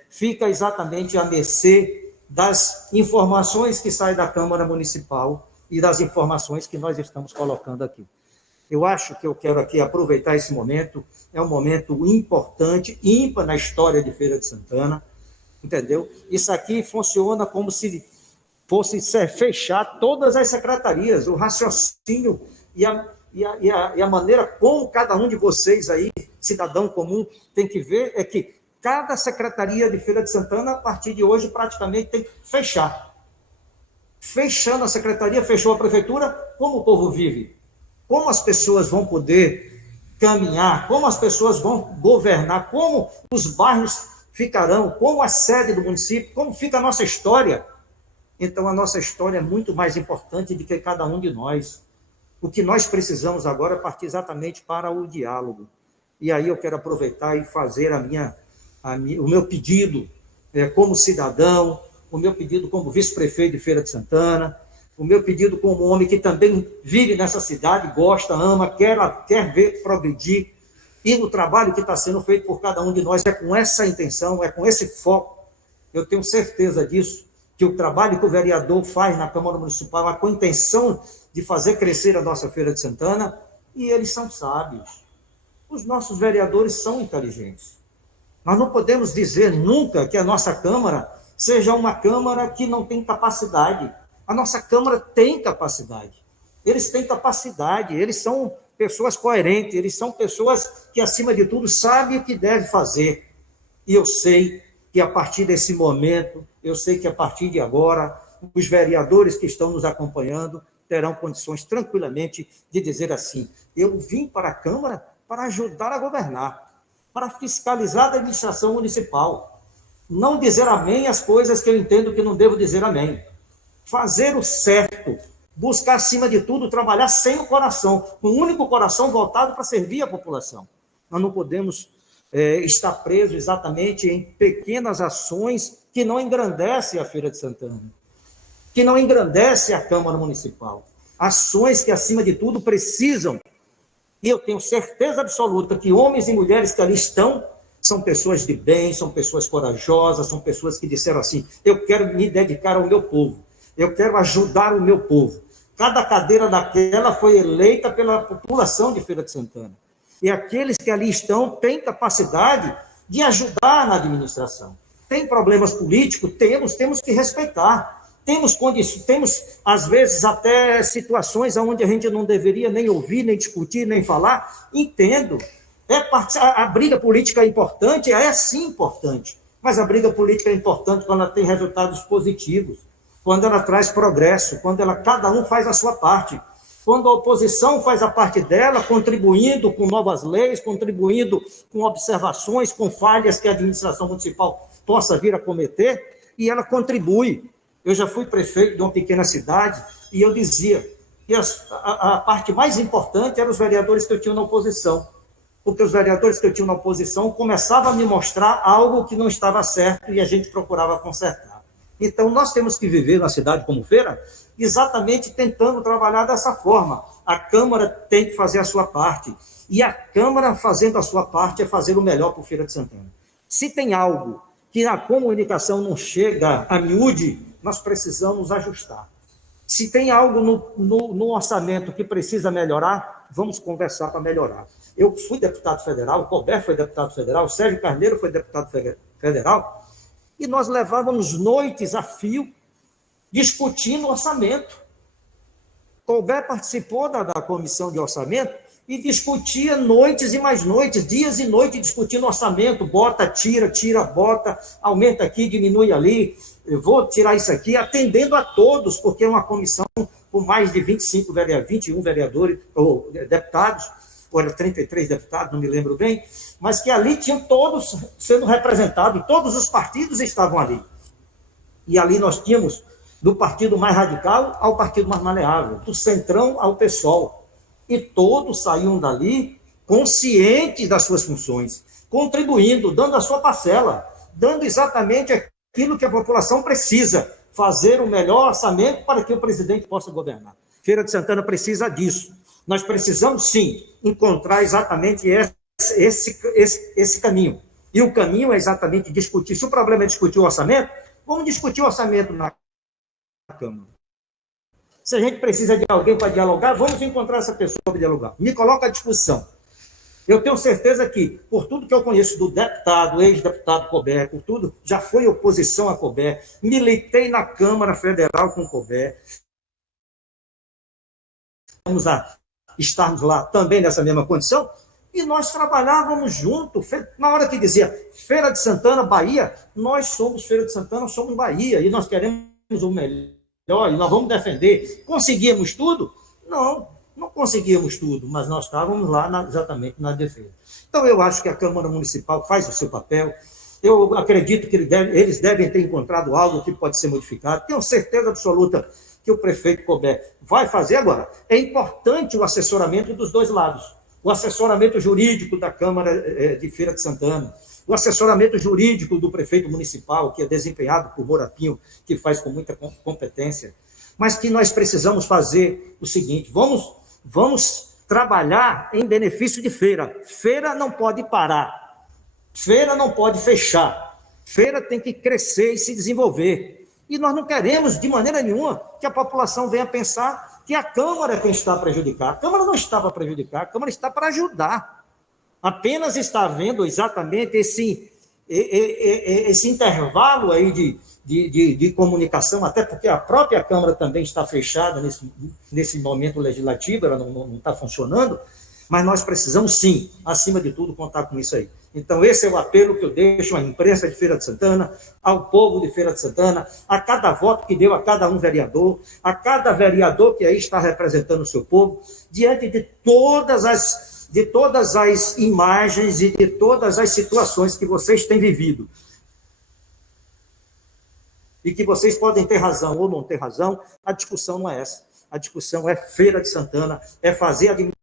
fica exatamente à mercê das informações que saem da Câmara Municipal e das informações que nós estamos colocando aqui. Eu acho que eu quero aqui aproveitar esse momento, é um momento importante, ímpar na história de Feira de Santana, entendeu? Isso aqui funciona como se fosse fechar todas as secretarias, o raciocínio e a maneira como cada um de vocês aí, cidadão comum, tem que ver é que Cada secretaria de Feira de Santana, a partir de hoje, praticamente tem que fechar. Fechando a secretaria, fechou a prefeitura, como o povo vive? Como as pessoas vão poder caminhar? Como as pessoas vão governar? Como os bairros ficarão? Como a sede do município? Como fica a nossa história? Então, a nossa história é muito mais importante do que cada um de nós. O que nós precisamos agora é partir exatamente para o diálogo. E aí eu quero aproveitar e fazer o meu pedido como cidadão, o meu pedido como vice-prefeito de Feira de Santana, o meu pedido como homem que também vive nessa cidade, gosta, ama, quer ver progredir, e no trabalho que está sendo feito por cada um de nós, é com essa intenção, é com esse foco, eu tenho certeza disso, que o trabalho que o vereador faz na Câmara Municipal é com a intenção de fazer crescer a nossa Feira de Santana, e eles são sábios. Os nossos vereadores são inteligentes. Nós não podemos dizer nunca que a nossa Câmara seja uma Câmara que não tem capacidade. A nossa Câmara tem capacidade. Eles têm capacidade, eles são pessoas coerentes, eles são pessoas que, acima de tudo, sabem o que deve fazer. E eu sei que, a partir desse momento, eu sei que, a partir de agora, os vereadores que estão nos acompanhando terão condições, tranquilamente, de dizer assim: eu vim para a Câmara para ajudar a governar, para fiscalizar a administração municipal. Não dizer amém às coisas que eu entendo que não devo dizer amém. Fazer o certo, buscar, acima de tudo, trabalhar sem o coração, com um único coração voltado para servir a população. Nós não podemos estar presos exatamente em pequenas ações que não engrandecem a Feira de Santana, que não engrandecem a Câmara Municipal. Ações que, acima de tudo, precisam, e eu tenho certeza absoluta que homens e mulheres que ali estão são pessoas de bem, são pessoas corajosas, são pessoas que disseram assim: eu quero me dedicar ao meu povo, eu quero ajudar o meu povo. Cada cadeira daquela foi eleita pela população de Feira de Santana. E aqueles que ali estão têm capacidade de ajudar na administração. Tem problemas políticos? Temos que respeitar. Temos, às vezes, até situações onde a gente não deveria nem ouvir, nem discutir, nem falar. Entendo. A briga política é importante? É sim importante. Mas a briga política é importante quando ela tem resultados positivos, quando ela traz progresso, quando cada um faz a sua parte. Quando a oposição faz a parte dela, contribuindo com novas leis, contribuindo com observações, com falhas que a administração municipal possa vir a cometer, e ela contribui. Eu já fui prefeito de uma pequena cidade e eu dizia que a parte mais importante eram os vereadores que eu tinha na oposição, porque os vereadores que eu tinha na oposição começavam a me mostrar algo que não estava certo e a gente procurava consertar. Então, nós temos que viver na cidade como Feira exatamente tentando trabalhar dessa forma. A Câmara tem que fazer a sua parte, e a Câmara fazendo a sua parte é fazer o melhor para o Feira de Santana. Se tem algo que a comunicação não chega a miúde, nós precisamos ajustar. Se tem algo no orçamento que precisa melhorar, vamos conversar para melhorar. Eu fui deputado federal, o Colbert foi deputado federal, o Sérgio Carneiro foi deputado federal, e nós levávamos noites a fio discutindo orçamento. Colbert participou da comissão de orçamento e discutia noites e mais noites, dias e noites discutindo orçamento, bota, tira, bota, aumenta aqui, diminui ali, eu vou tirar isso aqui, atendendo a todos, porque é uma comissão com mais de 21 vereadores, ou deputados, ou era 33 deputados, não me lembro bem, mas que ali tinham todos sendo representados, todos os partidos estavam ali. E ali nós tínhamos do partido mais radical ao partido mais maleável, do centrão ao PSOL. E todos saíam dali conscientes das suas funções, contribuindo, dando a sua parcela, dando exatamente aquilo que a população precisa, fazer o melhor orçamento para que o presidente possa governar. Feira de Santana precisa disso. Nós precisamos, sim, encontrar exatamente esse caminho. E o caminho é exatamente discutir. Se o problema é discutir o orçamento, vamos discutir o orçamento na Câmara. Se a gente precisa de alguém para dialogar, vamos encontrar essa pessoa para dialogar. Me coloca à disposição. Eu tenho certeza que, por tudo que eu conheço do deputado, ex-deputado Colbert, por tudo, já foi oposição a Colbert, militei na Câmara Federal com Colbert. Vamos a estarmos lá também nessa mesma condição, E nós trabalhávamos junto. Na hora que dizia Feira de Santana, Bahia, nós somos Feira de Santana, somos Bahia, e nós queremos o melhor, e nós vamos defender. Conseguimos tudo? Não conseguíamos tudo, mas nós estávamos lá exatamente na defesa. Então, eu acho que a Câmara Municipal faz o seu papel. Eu acredito que eles devem ter encontrado algo que pode ser modificado. Tenho certeza absoluta que o prefeito Colbert vai fazer agora. É importante o assessoramento dos dois lados. O assessoramento jurídico da Câmara de Feira de Santana, o assessoramento jurídico do prefeito municipal, que é desempenhado por Morapinho, que faz com muita competência. Mas que nós precisamos fazer o seguinte: vamos trabalhar em benefício de feira. Feira não pode parar. Feira não pode fechar. Feira tem que crescer e se desenvolver. E nós não queremos, de maneira nenhuma, que a população venha pensar que a Câmara é quem está a prejudicar. A Câmara não está para prejudicar, a Câmara está para ajudar. Apenas está havendo exatamente esse intervalo aí de comunicação, até porque a própria Câmara também está fechada nesse momento legislativo, ela não está funcionando, mas nós precisamos, sim, acima de tudo, contar com isso aí. Então, esse é o apelo que eu deixo à imprensa de Feira de Santana, ao povo de Feira de Santana, a cada voto que deu a cada um vereador, a cada vereador que aí está representando o seu povo, diante de todas as imagens e de todas as situações que vocês têm vivido. E que vocês podem ter razão ou não ter razão, a discussão não é essa. A discussão é Feira de Santana, é fazer a administração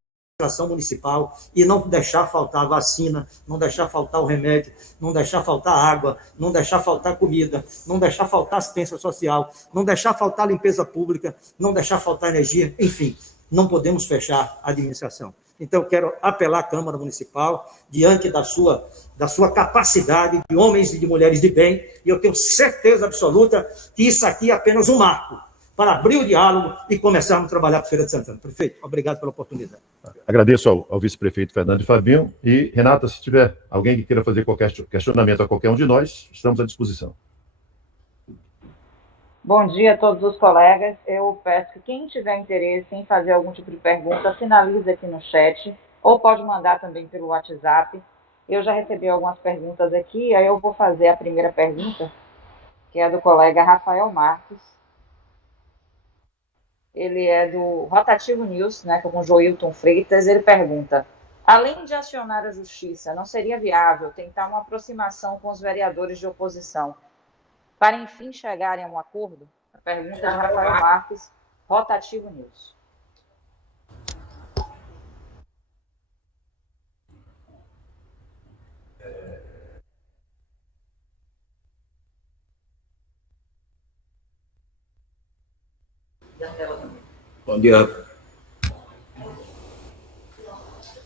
municipal e não deixar faltar vacina, não deixar faltar o remédio, não deixar faltar água, não deixar faltar comida, não deixar faltar assistência social, não deixar faltar limpeza pública, não deixar faltar energia, enfim, não podemos fechar a administração. Então, eu quero apelar à Câmara Municipal, diante da sua capacidade de homens e de mulheres de bem, e eu tenho certeza absoluta que isso aqui é apenas um marco para abrir o diálogo e começarmos a trabalhar para a Feira de Santana. Prefeito, obrigado pela oportunidade. Agradeço ao vice-prefeito Fernando Fabinho. E, Renata, se tiver alguém que queira fazer qualquer questionamento a qualquer um de nós, estamos à disposição. Bom dia a todos os colegas. Eu peço que quem tiver interesse em fazer algum tipo de pergunta, finalize aqui no chat, ou pode mandar também pelo WhatsApp. Eu já recebi algumas perguntas aqui, aí eu vou fazer a primeira pergunta, que é do colega Rafael Marques. Ele é do Rotativo News, né, com o Joilton Freitas. Ele pergunta: além de acionar a justiça, não seria viável tentar uma aproximação com os vereadores de oposição para, enfim, chegarem a um acordo? A pergunta de Rafael Marques, Rotativo News. Bom dia.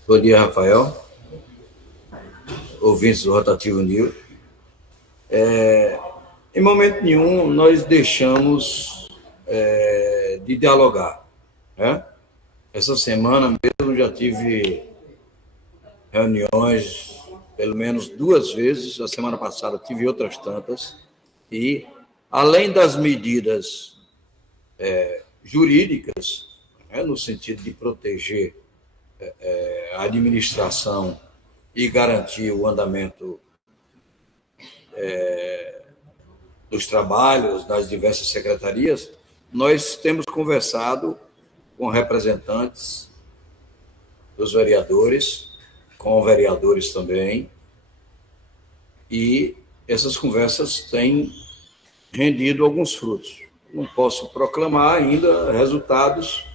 Bom dia, Rafael. Ouvintes do Rotativo News. Em momento nenhum nós deixamos de dialogar, né? Essa semana mesmo já tive reuniões pelo menos 2 vezes, a semana passada tive outras tantas, e além das medidas jurídicas, né, no sentido de proteger a administração e garantir o andamento dos trabalhos das diversas secretarias, nós temos conversado com representantes dos vereadores, com vereadores também, e essas conversas têm rendido alguns frutos. Não posso proclamar ainda resultados,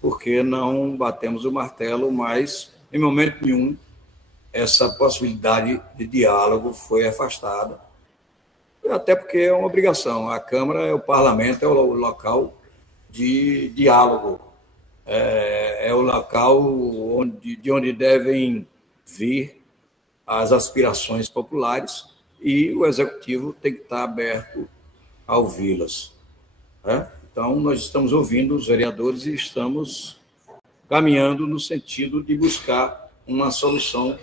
porque não batemos o martelo, mas, em momento nenhum, essa possibilidade de diálogo foi afastada, até porque é uma obrigação. A Câmara, o Parlamento, é o local de diálogo, é o local de onde devem vir as aspirações populares, e o Executivo tem que estar aberto a ouvi-las. Então, nós estamos ouvindo os vereadores e estamos caminhando no sentido de buscar uma solução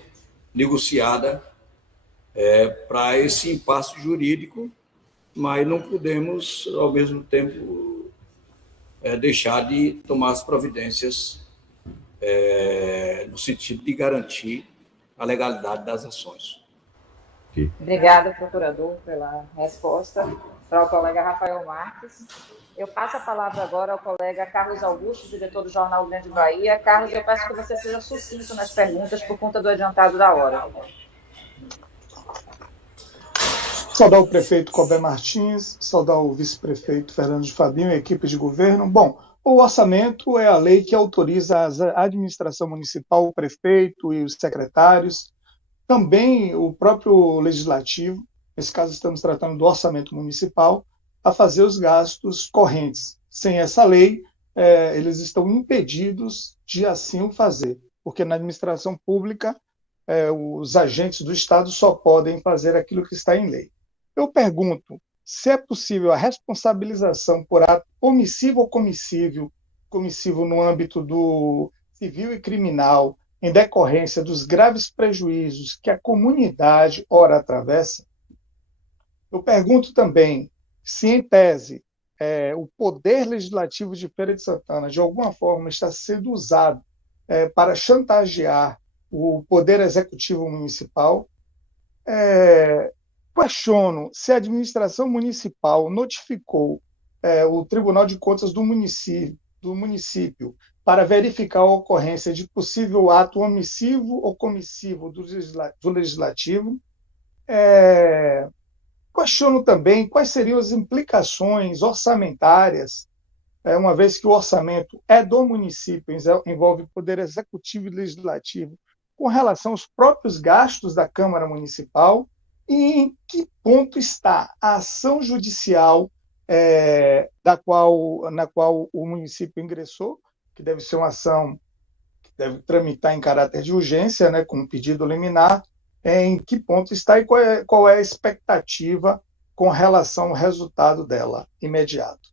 negociada para esse impasse jurídico, mas não podemos, ao mesmo tempo, deixar de tomar as providências no sentido de garantir a legalidade das ações. Obrigada, procurador, pela resposta. Para o colega Rafael Marques. Eu passo a palavra agora ao colega Carlos Augusto, diretor do Jornal Grande Bahia. Carlos, eu peço que você seja sucinto nas perguntas por conta do adiantado da hora. Saudar o prefeito Colbert Martins, saudar o vice-prefeito Fernando de Fabinho e a equipe de governo. Bom, o orçamento é a lei que autoriza a administração municipal, o prefeito e os secretários, também o próprio legislativo, nesse caso estamos tratando do orçamento municipal, a fazer os gastos correntes. Sem essa lei, eles estão impedidos de assim o fazer, porque na administração pública, os agentes do Estado só podem fazer aquilo que está em lei. Eu pergunto se é possível a responsabilização por ato omissivo ou comissivo no âmbito do civil e criminal, em decorrência dos graves prejuízos que a comunidade ora atravessa. Eu pergunto também se, em tese, o poder legislativo de Feira de Santana, de alguma forma, está sendo usado para chantagear o poder executivo municipal. Questiono se a administração municipal notificou o Tribunal de Contas do município para verificar a ocorrência de possível ato omissivo ou comissivo do legislativo. Questiono também quais seriam as implicações orçamentárias, uma vez que o orçamento é do município, envolve poder executivo e legislativo, com relação aos próprios gastos da Câmara Municipal, e em que ponto está a ação judicial na qual o município ingressou, que deve ser uma ação que deve tramitar em caráter de urgência, né, com um pedido liminar, em que ponto está e qual é a expectativa com relação ao resultado dela imediato.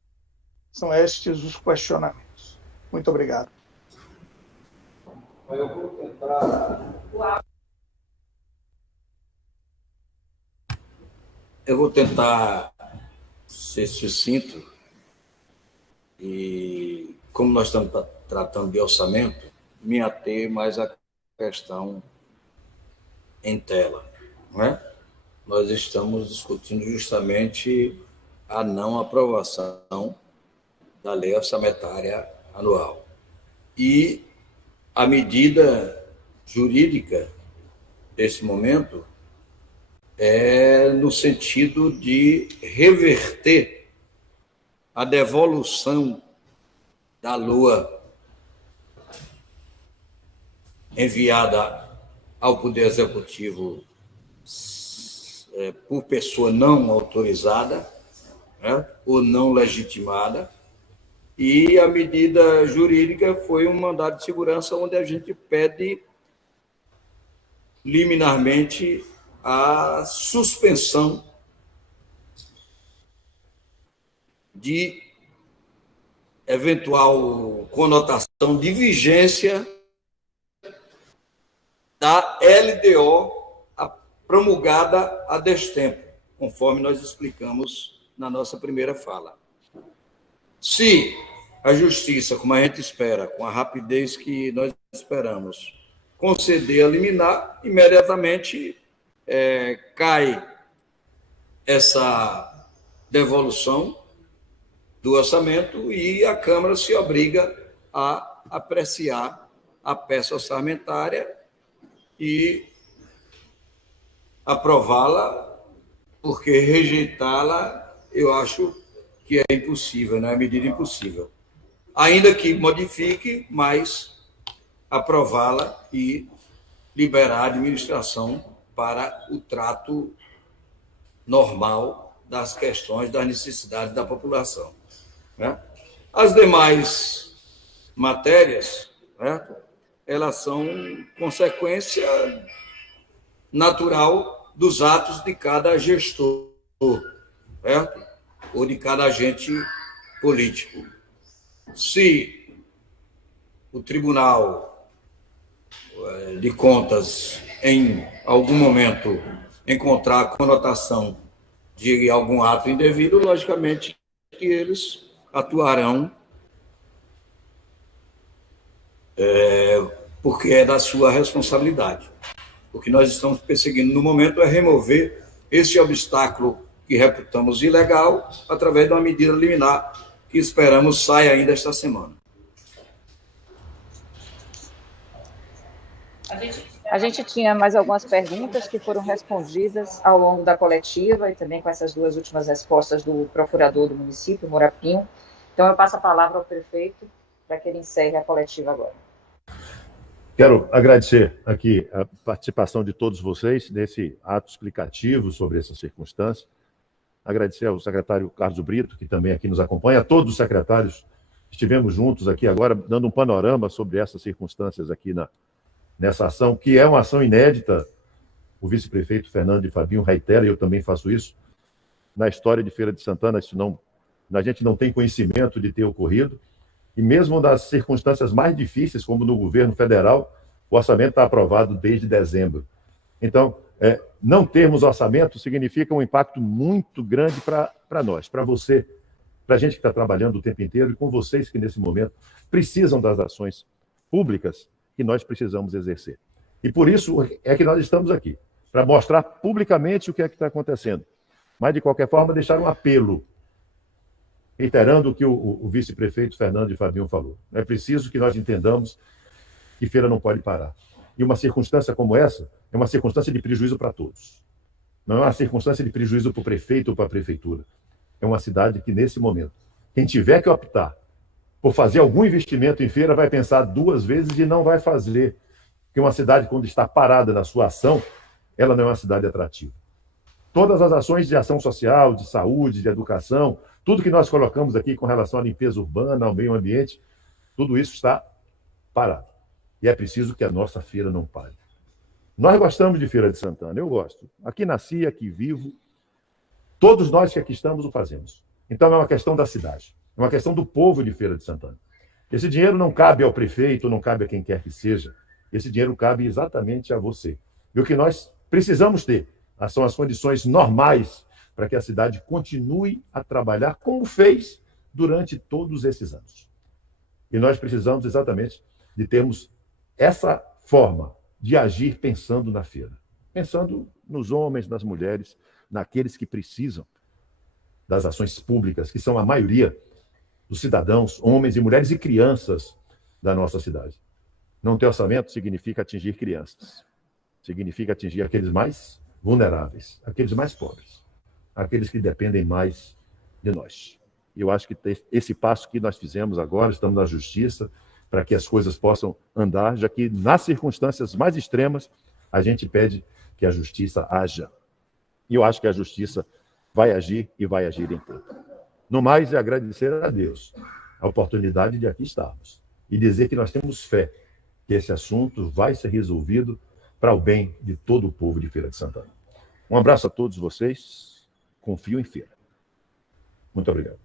São estes os questionamentos. Muito obrigado. Eu vou tentar ser sucinto e, como nós estamos tratando de orçamento, me ater mais à questão em tela, não é? Nós estamos discutindo justamente a não aprovação da lei orçamentária anual. E a medida jurídica desse momento é no sentido de reverter a devolução da LOA enviada ao Poder Executivo por pessoa não autorizada, né, ou não legitimada, e a medida jurídica foi um mandado de segurança onde a gente pede liminarmente a suspensão de eventual conotação de vigência da LDO promulgada a destempo, conforme nós explicamos na nossa primeira fala. Se a Justiça, como a gente espera, com a rapidez que nós esperamos, conceder a liminar, imediatamente cai essa devolução do orçamento e a Câmara se obriga a apreciar a peça orçamentária e aprová-la, porque rejeitá-la eu acho que é impossível, não é medida impossível. Ainda que modifique, mas aprová-la e liberar a administração para o trato normal das questões, das necessidades da população, né? As demais matérias, certo? Elas são consequência natural dos atos de cada gestor, certo? Ou de cada agente político. Se o Tribunal de Contas, em algum momento, encontrar conotação de algum ato indevido, logicamente que eles atuarão porque é da sua responsabilidade. O que nós estamos perseguindo no momento é remover esse obstáculo que reputamos ilegal através de uma medida liminar que esperamos saia ainda esta semana. A gente tinha mais algumas perguntas que foram respondidas ao longo da coletiva e também com essas duas últimas respostas do procurador do município, Moura Pinho. Então, eu passo a palavra ao prefeito para que ele encerre a coletiva agora. Quero agradecer aqui a participação de todos vocês nesse ato explicativo sobre essa circunstância. Agradecer ao secretário Carlos Brito, que também aqui nos acompanha, a todos os secretários que estivemos juntos aqui agora, dando um panorama sobre essas circunstâncias aqui nessa ação, que é uma ação inédita. O vice-prefeito Fernando de Fabinho reitera, e eu também faço isso, na história de Feira de Santana, a gente não tem conhecimento de ter ocorrido, e mesmo das circunstâncias mais difíceis, como no governo federal, o orçamento está aprovado desde dezembro. Então, não termos orçamento significa um impacto muito grande para nós, para você, para a gente que está trabalhando o tempo inteiro, e com vocês que, nesse momento, precisam das ações públicas que nós precisamos exercer. E por isso é que nós estamos aqui, para mostrar publicamente o que é que está acontecendo. Mas, de qualquer forma, deixar um apelo, reiterando o que o vice-prefeito Fernando de Fabinho falou. É preciso que nós entendamos que feira não pode parar. E uma circunstância como essa é uma circunstância de prejuízo para todos. Não é uma circunstância de prejuízo para o prefeito ou para a prefeitura. É uma cidade que, nesse momento, quem tiver que optar por fazer algum investimento em feira vai pensar duas vezes e não vai fazer. Porque uma cidade, quando está parada na sua ação, ela não é uma cidade atrativa. Todas as ações de ação social, de saúde, de educação, tudo que nós colocamos aqui com relação à limpeza urbana, ao meio ambiente, tudo isso está parado. E é preciso que a nossa feira não pare. Nós gostamos de Feira de Santana, eu gosto. Aqui nasci, aqui vivo. Todos nós que aqui estamos o fazemos. Então é uma questão da cidade, é uma questão do povo de Feira de Santana. Esse dinheiro não cabe ao prefeito, não cabe a quem quer que seja. Esse dinheiro cabe exatamente a você. E o que nós precisamos ter são as condições normais para que a cidade continue a trabalhar como fez durante todos esses anos. E nós precisamos exatamente de termos essa forma de agir pensando na feira, pensando nos homens, nas mulheres, naqueles que precisam das ações públicas, que são a maioria dos cidadãos, homens e mulheres e crianças da nossa cidade. Não ter orçamento significa atingir crianças, significa atingir aqueles mais vulneráveis, aqueles mais pobres, aqueles que dependem mais de nós. E eu acho que esse passo que nós fizemos agora, estamos na justiça, para que as coisas possam andar, já que nas circunstâncias mais extremas, a gente pede que a justiça haja. E eu acho que a justiça vai agir e vai agir em tudo. No mais, é agradecer a Deus a oportunidade de aqui estarmos e dizer que nós temos fé que esse assunto vai ser resolvido para o bem de todo o povo de Feira de Santana. Um abraço a todos vocês. Confio em Feira. Muito obrigado.